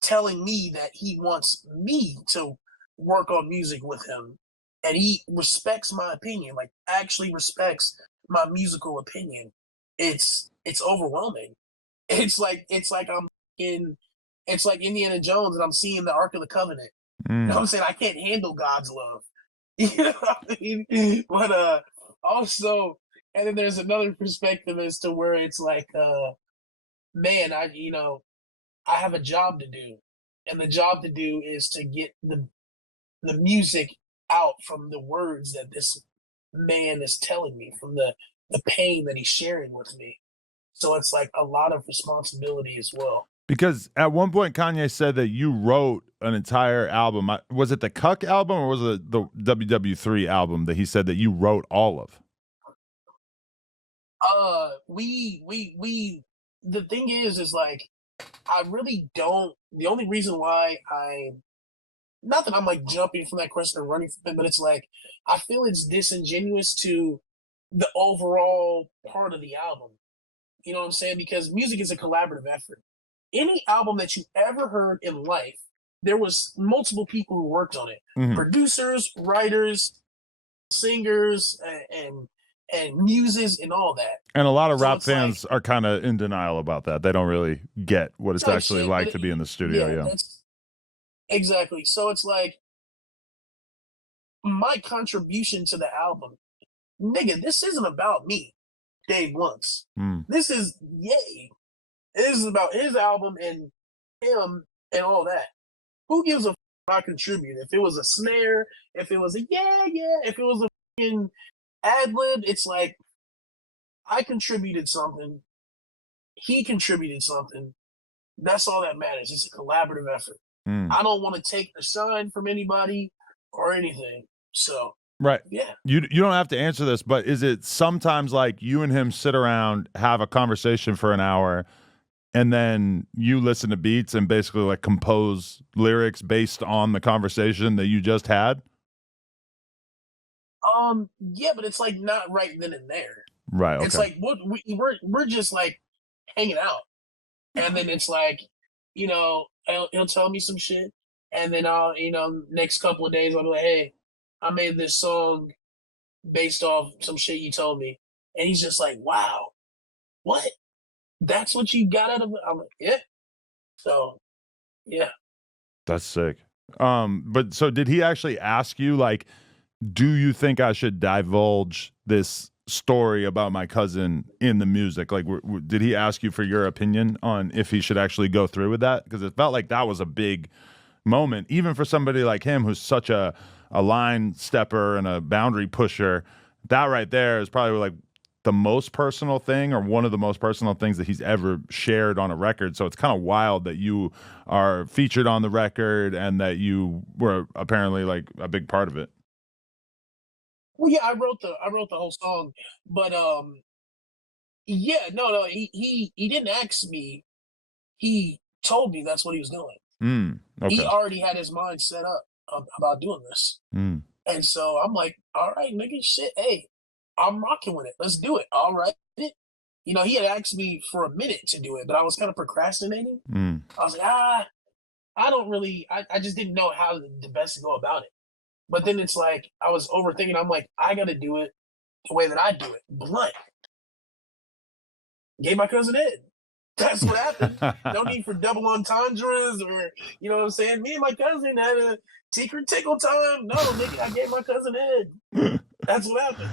telling me that he wants me to work on music with him, and he respects my opinion, like actually respects my musical opinion. It's overwhelming. It's like I'm in it's like Indiana Jones and I'm seeing the Ark of the Covenant. You know what mm. I'm saying? I can't handle God's love. You know what I mean? But also, and then there's another perspective as to where it's like man, I have a job to do. And the job to do is to get the music out from the words that this man is telling me, from the pain that he's sharing with me. So it's like a lot of responsibility as well. Because at one point Kanye said that you wrote an entire album. Was it the Cuck album or was it the WW3 album that he said that you wrote all of? We. The thing is like I really don't. The only reason why I, not that I'm like jumping from that question and running from it, but it's like I feel it's disingenuous to the overall part of the album. You know what I'm saying? Because music is a collaborative effort. Any album that you ever heard in life, there was multiple people who worked on it. Mhm. Producers, writers, singers, and muses and all that. And a lot of So rap it's like fans are kind of in denial about that. They don't really get what it's type actually shit, like to be in the studio. yeah, Yeah. that's exactly. So it's like my contribution to the album, nigga. This isn't about me, Dave Blunt's. Mm. This is Ye. This is about his album and him and all that. Who gives a f I contribute? If it was a snare, if it was a yeah, if it was a fucking ad lib, it's like I contributed something, he contributed something. That's all that matters. It's a collaborative effort. Mm. I don't want to take the shine from anybody or anything. So Right. yeah. You don't have to answer this, but is it sometimes like you and him sit around, have a conversation for an hour, and then you listen to beats and basically like compose lyrics based on the conversation that you just had? Yeah, but it's like not right then and there. Right. It's Okay. like what we're just like hanging out. And then it's like, he'll tell me some shit, and then I'll, next couple of days I'll be like, hey, I made this song based off some shit you told me, and he's just like, wow, what? That's what you got out of it? I'm like, yeah. So yeah. That's sick. But so did he actually ask you like, do you think I should divulge this story about my cousin in the music? Like, did he ask you for your opinion on if he should actually go through with that? Because it felt like that was a big moment, even for somebody like him who's such a line stepper and a boundary pusher. That right there is probably like the most personal thing or one of the most personal things that he's ever shared on a record. So it's kind of wild that you are featured on the record and that you were apparently like a big part of it. Well, yeah, I wrote the whole song, but yeah, no, he didn't ask me. He told me that's what he was doing. Mm, He okay. already had his mind set up about doing this. Mm. And so I'm like, all right, nigga, shit, hey, I'm rocking with it. Let's do it. All right. He had asked me for a minute to do it, but I was kind of procrastinating. Mm. I was like, I don't really, I just didn't know how the best to go about it. But then it's like, I was overthinking. I'm like, I got to do it the way that I do it. Blunt. Gave my cousin Ed. That's what happened. No need for double entendres or, you know what I'm saying? Me and my cousin had a secret tickle time. No, nigga, I gave my cousin Ed. That's what happened.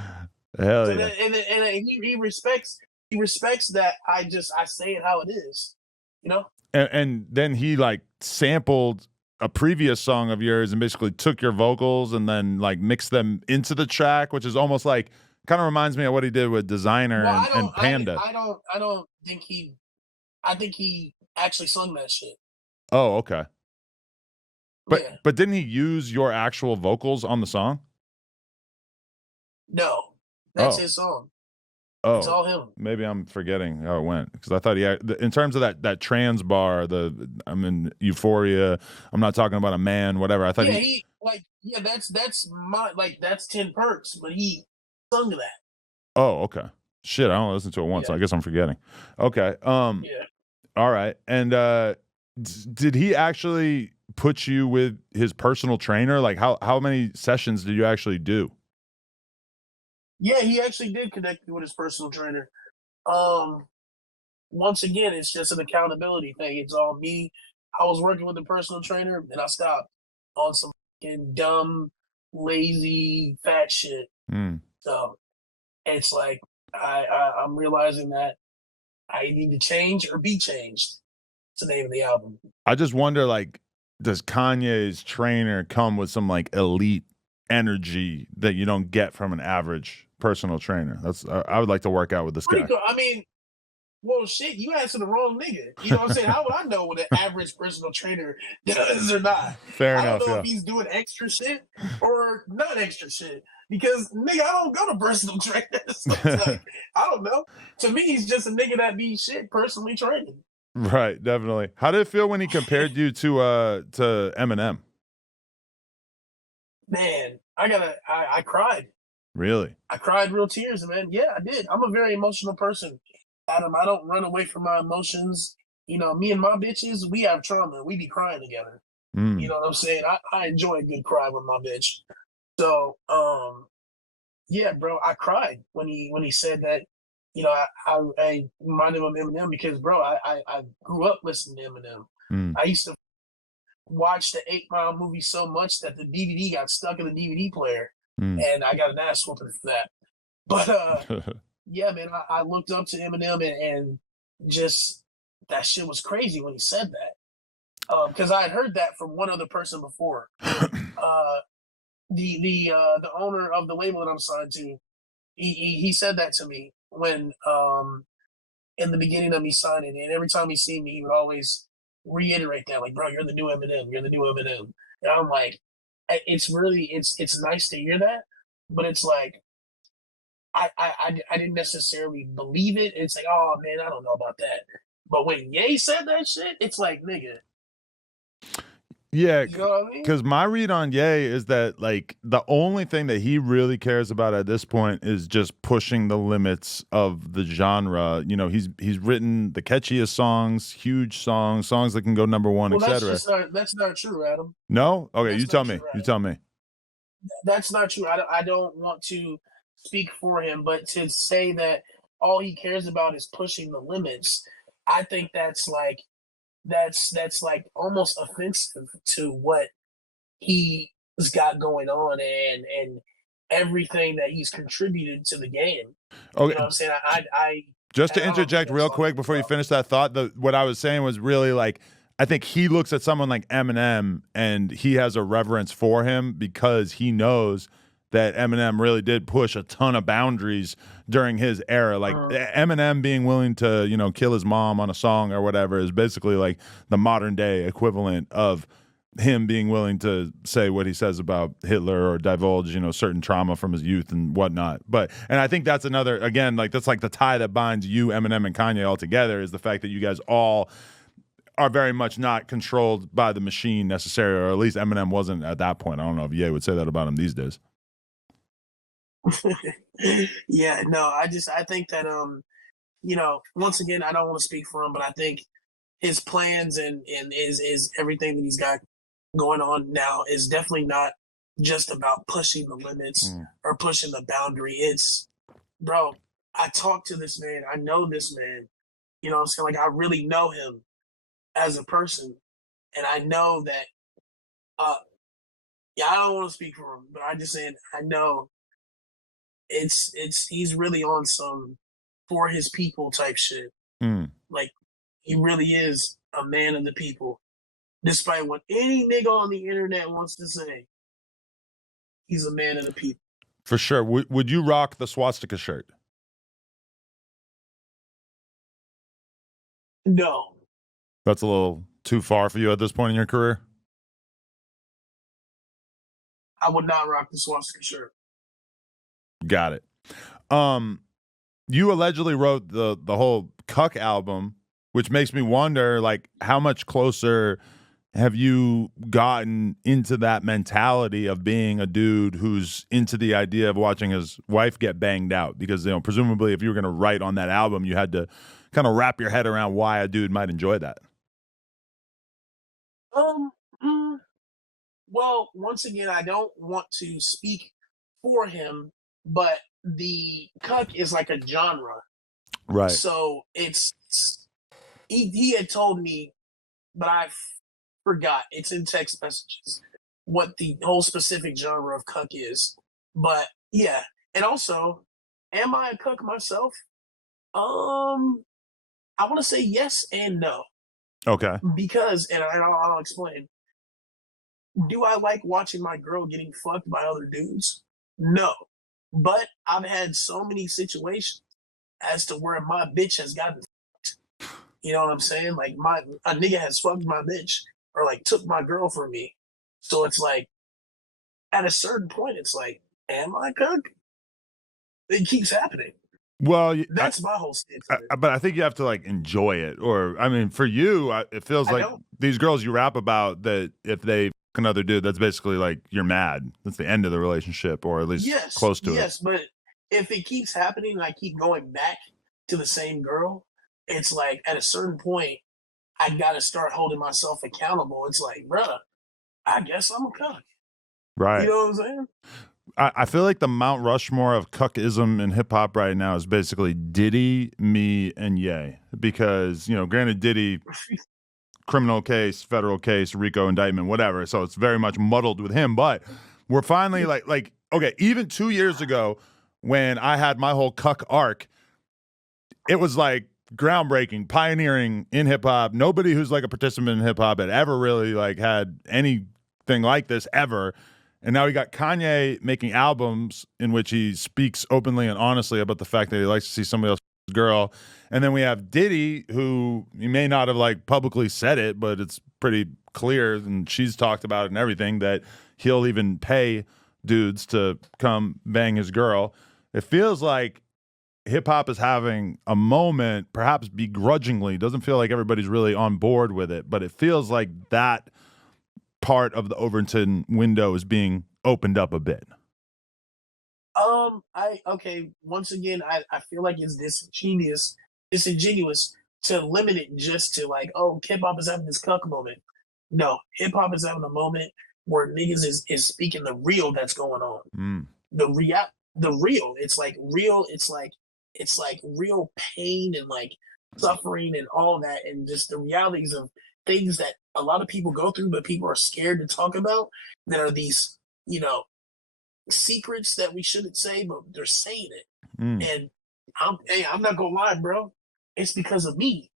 Hell So yeah. he respects that I say it how it is, you know. And then he like sampled a previous song of yours and basically took your vocals and then like mixed them into the track, which is almost like kind of reminds me of what he did with Designer Well, and Panda. I don't think he. I think he actually sung that shit. Oh, okay. Yeah. But didn't he use your actual vocals on the song? No, that's Oh, his song. It's oh, all him. maybe I'm forgetting how it went because I thought he had, in terms of that trans bar, I'm in Euphoria. I'm not talking about a man, whatever. I thought Yeah, he. he like yeah. That's my like that's 10 perks, but he sung that. Oh, okay. Shit, I only listened to it once. So Yeah, I guess I'm forgetting. Okay. yeah, All right. And did he actually put you with his personal trainer? Like how many sessions did you actually do? yeah. He actually did connect me with his personal trainer. Um, Once again, it's just an accountability thing. It's all me. I was working with a personal trainer, and I stopped on some fucking dumb, lazy, fat shit. Mm. So it's like I'm realizing that I need to change or be changed. It's the name of the album. I just wonder, like, does Kanye's trainer come with some like elite energy that you don't get from an average personal trainer? That's I would like to work out with this Pretty guy. cool. I mean, Well, shit, you answered the wrong nigga. You know what I'm saying? How would I know what an average personal trainer does or not? Fair I don't enough. know if Yeah. he's doing extra shit or not extra shit. Because nigga, I don't go to personal trainers. So it's like, I don't know. To me, he's just a nigga that be shit personally training. Right, definitely. How did it feel when he compared you to Eminem? Man, I cried. Really? I cried real tears, man. Yeah, I did. I'm a very emotional person, Adam. I don't run away from my emotions. You know, me and my bitches, we have trauma. We be crying together. You Mm. know what I'm saying? I enjoy a good cry with my bitch. So, yeah, bro, I cried when he said that. You know, I reminded him of Eminem because, bro, I grew up listening to Eminem. Mm. I used to watch the 8 Mile movie so much that the DVD got stuck in the DVD player, Mm. and I got an ass whooping for that. But yeah, man, I looked up to Eminem and just that shit was crazy when he said that. Because I had heard that from one other person before. Uh, the owner of the label that I'm signed to, he said that to me when in the beginning of me signing, and every time he seen me, he would always reiterate that, like, bro, you're the new Eminem, you're the new Eminem. And I'm like, it's really it's nice to hear that, but it's like I didn't necessarily believe it. It's like, oh man, I don't know about that. But when Ye said that shit, it's like, nigga, Yeah, you know what I mean? because my read on Ye is that like the only thing that he really cares about at this point is just pushing the limits of the genre. You know, he's written the catchiest songs, huge songs, songs that can go number one, Well, etc. that's not true, Adam. No, okay, you That's tell not me. true, You Adam. tell me. That's not true. I don't want to speak for him, but to say that all he cares about is pushing the limits, I think that's like almost offensive to what he's got going on and everything that he's contributed to the game. You know Okay, what I'm saying? I just to and I don't think interject that's real like, quick before you finish that thought, what I was saying was really like I think he looks at someone like Eminem and he has a reverence for him because he knows that Eminem really did push a ton of boundaries during his era. Like Eminem being willing to, you know, kill his mom on a song or whatever is basically like the modern day equivalent of him being willing to say what he says about Hitler or divulge, you know, certain trauma from his youth and whatnot. But and I think that's another again, like that's like the tie that binds you, Eminem, and Kanye all together is the fact that you guys all are very much not controlled by the machine necessarily, or at least Eminem wasn't at that point. I don't know if Ye would say that about him these days. yeah, no, I think that you know, once again, I don't want to speak for him, but I think his plans and is everything that he's got going on now is definitely not just about pushing the limits Mm. or pushing the boundary. It's, bro, I talk to this man, I know this man, you know what I'm saying? Like I really know him as a person. And I know that uh yeah, I don't want to speak for him, but I just saying I know it's he's really on some for his people type shit. Mm. Like he really is a man of the people. Despite what any nigga on the internet wants to say, he's a man of the people. For sure. Would you rock the swastika shirt? No, That's a little too far for you at this point in your career. I would not rock the swastika shirt. Got it. Um, you allegedly wrote the whole Cuck album, which makes me wonder, like, how much closer have you gotten into that mentality of being a dude who's into the idea of watching his wife get banged out? Because, you know, presumably if you were going to write on that album, you had to kind of wrap your head around why a dude might enjoy that. Um, mm, well, once again, I don't want to speak for him, but the cuck is like a genre. Right. So he had told me, but I forgot. It's in text messages what the whole specific genre of cuck is. But yeah, and also, am I a cuck myself? I want to say yes and no Okay. because, and I'll explain. Do I like watching my girl getting fucked by other dudes? No, but I've had so many situations as to where my bitch has gotten. You know what I'm saying? Like a nigga has fucked my bitch or like took my girl from me. So it's like at a certain point, it's like, am I cook? It keeps happening. Well, That's my whole stance on it. but I think you have to like enjoy it, or I mean, for you, it feels I like don't. these girls you rap about that if they fuck another dude, that's basically like you're mad. That's the end of the relationship, or at least Yes, close to it. yes, but if it keeps happening and I keep going back to the same girl, it's like at a certain point, I gotta start holding myself accountable. It's like, bruh, I guess I'm a cuck. You Right. know what I'm saying? I feel like the Mount Rushmore of cuckism in hip hop right now is basically Diddy, me, and Ye. Because, granted, Diddy, criminal case, federal case, RICO indictment, whatever. So it's very much muddled with him. But we're finally okay, even 2 years ago when I had my whole cuck arc, it was like groundbreaking, pioneering in hip hop. Nobody who's like a participant in hip hop had ever really like had anything like this ever. And now we got Kanye making albums in which he speaks openly and honestly about the fact that he likes to see somebody else's girl. And then we have Diddy, who he may not have like publicly said it, but it's pretty clear, and she's talked about it and everything, that he'll even pay dudes to come bang his girl. It feels like hip hop is having a moment, perhaps begrudgingly. Doesn't feel like everybody's really on board with it, but it feels like that part of the Overton window is being opened up a bit. I okay. Once again, I feel like it's disingenuous to limit it just to like, oh, hip hop is having this cuck moment. No, hip hop is having a moment where niggas is speaking the real that's going on. Mm. The real. It's like real. It's like real pain and like suffering and all that, and just the realities of things that a lot of people go through, but people are scared to talk about. That are these, you know, secrets that we shouldn't say, but they're saying it. Mm. And I'm not gonna lie, bro. It's because of me.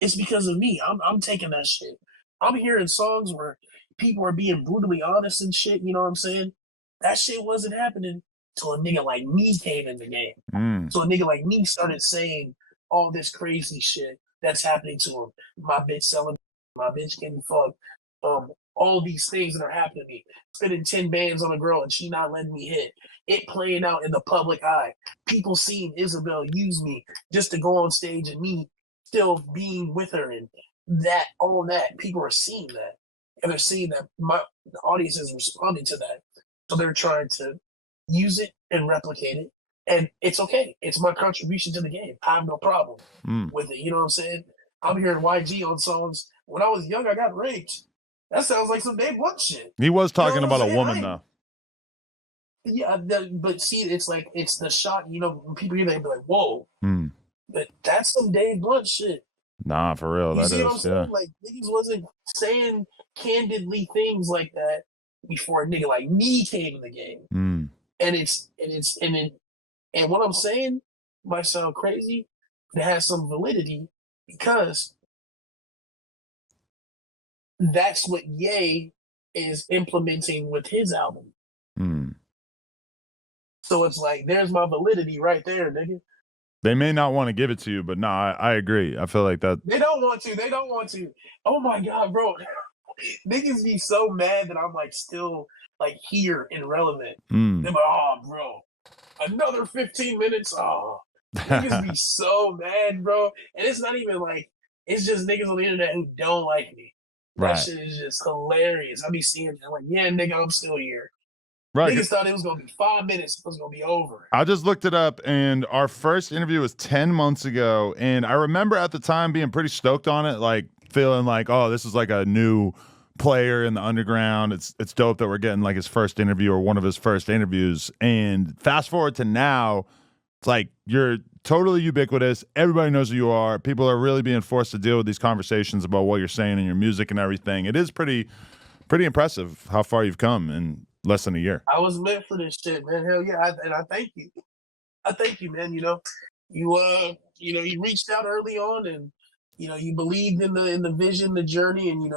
It's because of me. I'm taking that shit. I'm hearing songs where people are being brutally honest and shit. You know what I'm saying? That shit wasn't happening till a nigga like me came in the game. Mm. So a nigga like me started saying all this crazy shit that's happening to him. My bitch selling, my bitch getting fucked. All these things that are happening to me. Spending 10 bands on a girl and she not letting me hit. It playing out in the public eye. People seeing Isabel use me just to go on stage and me still being with her, and that all that people are seeing that, and they're seeing that the audience is responding to that, so they're trying to use it and replicate it, and it's okay. It's my contribution to the game. I have no problem Mm. with it. You know what I'm saying? I'm hearing YG on songs. When I was young, I got raped. That sounds like some Dave Blunt shit. He was You know talking what I'm about a saying? woman, though. Yeah, but see, it's like it's the shot. You know, when people hear that, they be like, "Whoa!" Mm. But that's some Dave Blunt shit. Nah, for real, You that see what I'm is, yeah. saying? Like niggas wasn't saying candidly things like that before a nigga like me came in the game. Mm. And what I'm saying might sound crazy, but it has some validity because that's what Ye is implementing with his album. Mm. So it's like there's my validity right there, nigga. They may not want to give it to you, but no, I agree. I feel like that. They don't want to. They don't want to. Oh my god, bro. Niggas be so mad that I'm like still like here and relevant. Mm. They're like, oh, bro, another 15 minutes. Oh, niggas be so mad, bro. And it's not even like it's just niggas on the internet who don't like me. That Right. shit is just hilarious. I be seeing it. I'm like, yeah, nigga, I'm still here. Right. Niggas thought it was gonna be 5 minutes. It was gonna be over. I just looked it up, and our first interview was 10 months ago. And I remember at the time being pretty stoked on it, like feeling like, oh, this is like a new player in the underground. It's dope that we're getting like his first interview or one of his first interviews. And fast forward to now, it's like you're totally ubiquitous. Everybody knows who you are. People are really being forced to deal with these conversations about what you're saying in your music and everything. It is pretty impressive how far you've come in less than a year. I was meant for this shit, man. Hell yeah. And I thank you. I thank you, man. You reached out early on, and you believed in the vision, the journey, and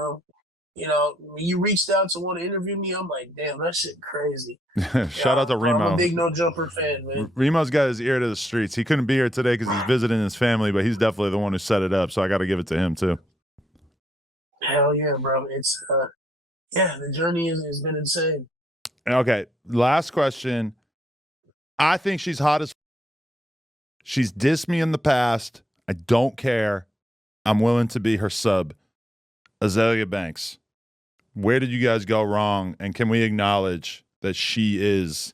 You know, when you reached out to want to interview me, I'm like, damn, that shit crazy. Yeah, Shout out to I'm a Remo. big No Jumper fan, man. Remo's got his ear to the streets. He couldn't be here today because he's visiting his family, but he's definitely the one who set it up. So I got to give it to him too. Hell yeah, bro. It's yeah, the journey has been insane. Okay, last question. I think she's hot as. She's dissed me in the past. I don't care. I'm willing to be her sub. Azalea Banks. Where did you guys go wrong? And can we acknowledge that she is,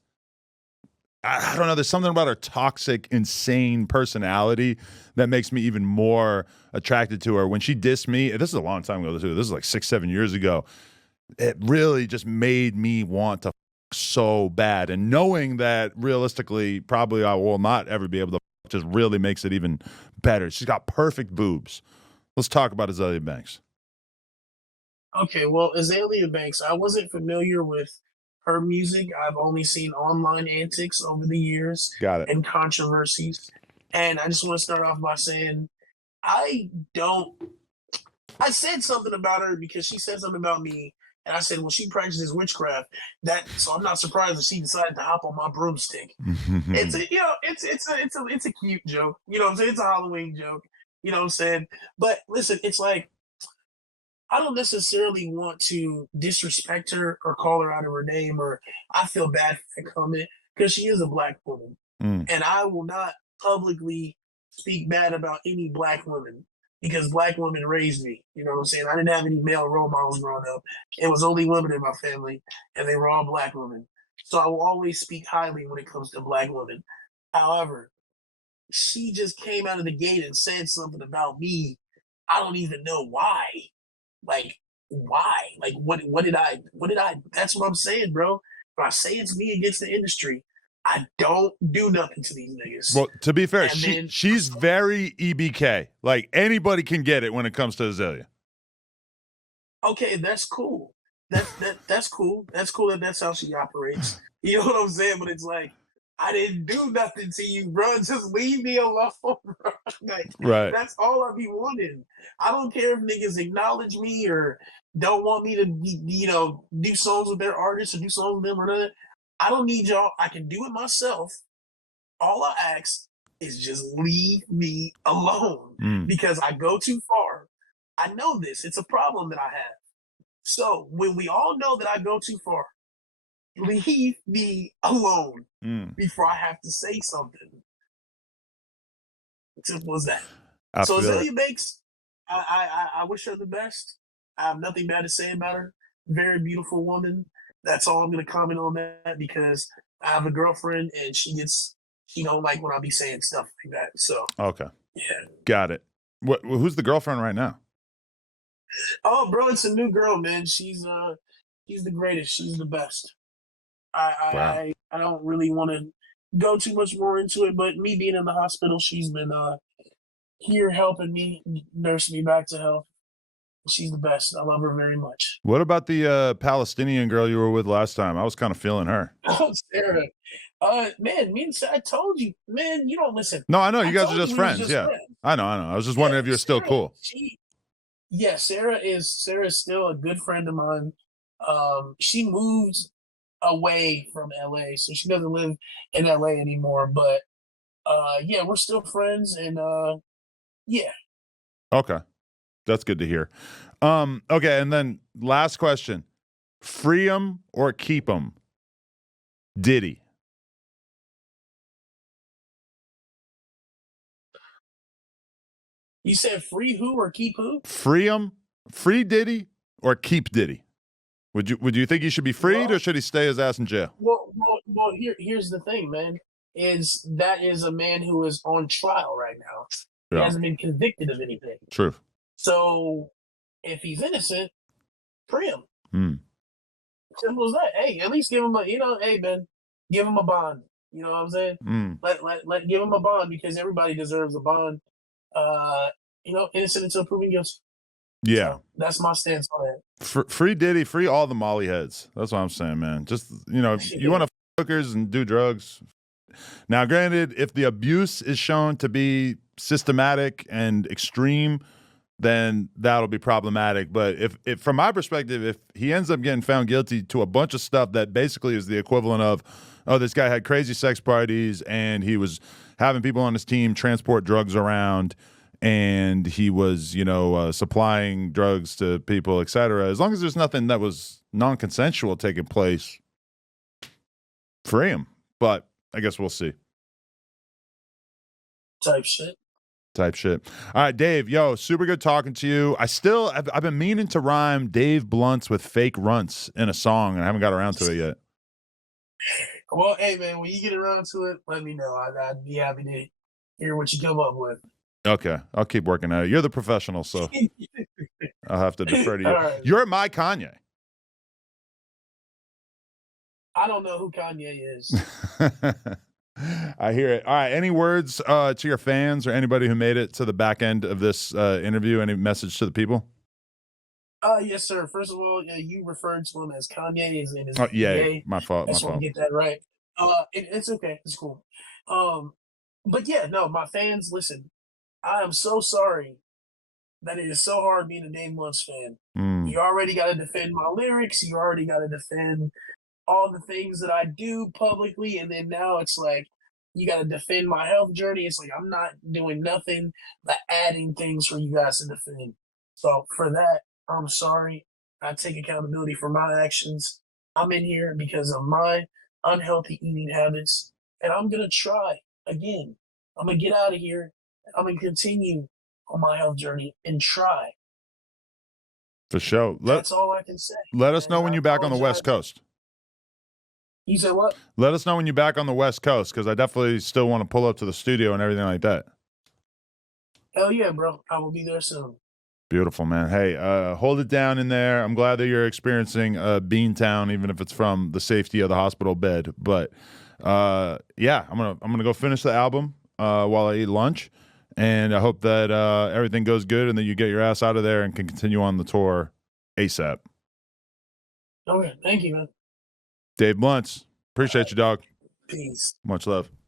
I don't know, there's something about her toxic, insane personality that makes me even more attracted to her. When she dissed me, this is a long time ago, too. This is like 6-7 years ago. It really just made me want to so bad. And knowing that realistically, probably I will not ever be able to just really makes it even better. She's got perfect boobs. Let's talk about Azalea Banks. Okay, well, Azalea Banks, I wasn't familiar with her music. I've only seen online antics over the years Got it. and controversies. And I just want to start off by saying I don't. I said something about her because she said something about me, and I said, "Well, she practices witchcraft." So I'm not surprised that she decided to hop on my broomstick. It's a it's a cute joke. You know what I'm saying? It's a Halloween joke. You know what I'm saying? But listen, it's like I don't necessarily want to disrespect her or call her out of her name, or I feel bad for the comment because she is a black woman, Mm. and I will not publicly speak bad about any black woman because black women raised me. You know what I'm saying? I didn't have any male role models growing up. It was only women in my family, and they were all black women. So I will always speak highly when it comes to black women. However, she just came out of the gate and said something about me. I don't even know why. Like, why? Like, what did I? That's what I'm saying, bro. When I say it's me against the industry, I don't do nothing to these niggas. Well, to be fair, And then she's very EBK. Like anybody can get it when it comes to Azalea. okay, that's cool. That's cool. That's cool that that's how she operates. You know what I'm saying? But it's like I didn't do nothing to you, bro. Just leave me alone, bro. Like Right. that's all I be wanting. I don't care if niggas acknowledge me or don't want me to do songs with their artists or do songs with them or not. I don't need y'all. I can do it myself. All I ask is just leave me alone because I go too far. I know this. It's a problem that I have. So when we all know that I go too far, leave me alone before I have to say something. Simple as that. So Azalea Banks, I wish her the best. I have nothing bad to say about her. Very beautiful woman. That's all I'm gonna comment on that because I have a girlfriend and she don't like when I be saying stuff like that. So Okay. yeah. Got it. Who's the girlfriend right now? Oh, bro, it's a new girl, man. She's the greatest. She's the best. Wow. I don't really want to go too much more into it, but me being in the hospital, she's been here helping me nurse me back to health. She's the best. I love her very much. What about the Palestinian girl you were with last time? I was kind of feeling her. Oh, Sarah. Man, me and I told you, man, you don't listen. No, I know. You I guys are told just you we was friends. just Yeah. friends. I know. I was just wondering if you're still cool. Sarah is still a good friend of mine. She moved away from LA, so she doesn't live in LA anymore. But yeah, we're still friends, and yeah. Okay, that's good to hear. Okay, and then last question: free 'em or keep 'em? Diddy. You said free who or keep who? Free 'em, free Diddy or keep Diddy? Would you think he should be freed or should he stay his ass in jail? Well, here's the thing, man. That is a man who is on trial right now. He hasn't been convicted of anything. True. So if he's innocent, free him. Simple as that. Hey, at least give him hey man, give him a bond. You know what I'm saying? Let give him a bond because everybody deserves a bond. Innocent until proven guilty. Yeah. So that's my stance on it. Free Diddy, free all the Molly heads. That's what I'm saying, man. Just, you want to hookers and do drugs. Now, granted, if the abuse is shown to be systematic and extreme, then that'll be problematic. But if from my perspective, if he ends up getting found guilty to a bunch of stuff that basically is the equivalent of, oh, this guy had crazy sex parties and he was having people on his team transport drugs around and he was, supplying drugs to people, et cetera. As long as there's nothing that was non-consensual taking place, free him. But I guess we'll see. Type shit. All right, Dave, super good talking to you. I've been meaning to rhyme Dave Blunts with fake runts in a song, and I haven't got around to it yet. Well, hey man, when you get around to it, let me know. I'd be happy to hear what you come up with. Okay, I'll keep working at it. You're the professional, so I'll have to defer to you. Right. You're my Kanye. I don't know who Kanye is. I hear it. All right. Any words to your fans or anybody who made it to the back end of this interview? Any message to the people? Yes, sir. First of all, you referred to him as Kanye. His name is yeah, my fault. I just want to get that right. It's okay. It's cool. But yeah, no, my fans, listen. I am so sorry that it is so hard being a Dave Lunch fan. You already got to defend my lyrics. You already got to defend all the things that I do publicly, and then now it's like you got to defend my health journey. It's like I'm not doing nothing but adding things for you guys to defend. So for that, I'm sorry. I take accountability for my actions. I'm in here because of my unhealthy eating habits, and I'm gonna try again. I'm gonna get out of here. I'm gonna continue on my health journey and try. For sure. That's all I can say. Let us know when you're back on the West Coast. You said what? Let us know when you're back on the West Coast, because I definitely still want to pull up to the studio and everything like that. Hell yeah, bro. I will be there soon. Beautiful, man. Hey, hold it down in there. I'm glad that you're experiencing Beantown, even if it's from the safety of the hospital bed. But yeah, I'm gonna go finish the album while I eat lunch, and I hope that everything goes good and that you get your ass out of there and can continue on the tour ASAP. Okay, thank you, man. Dave Blunts, appreciate you, dog. Peace. Much love.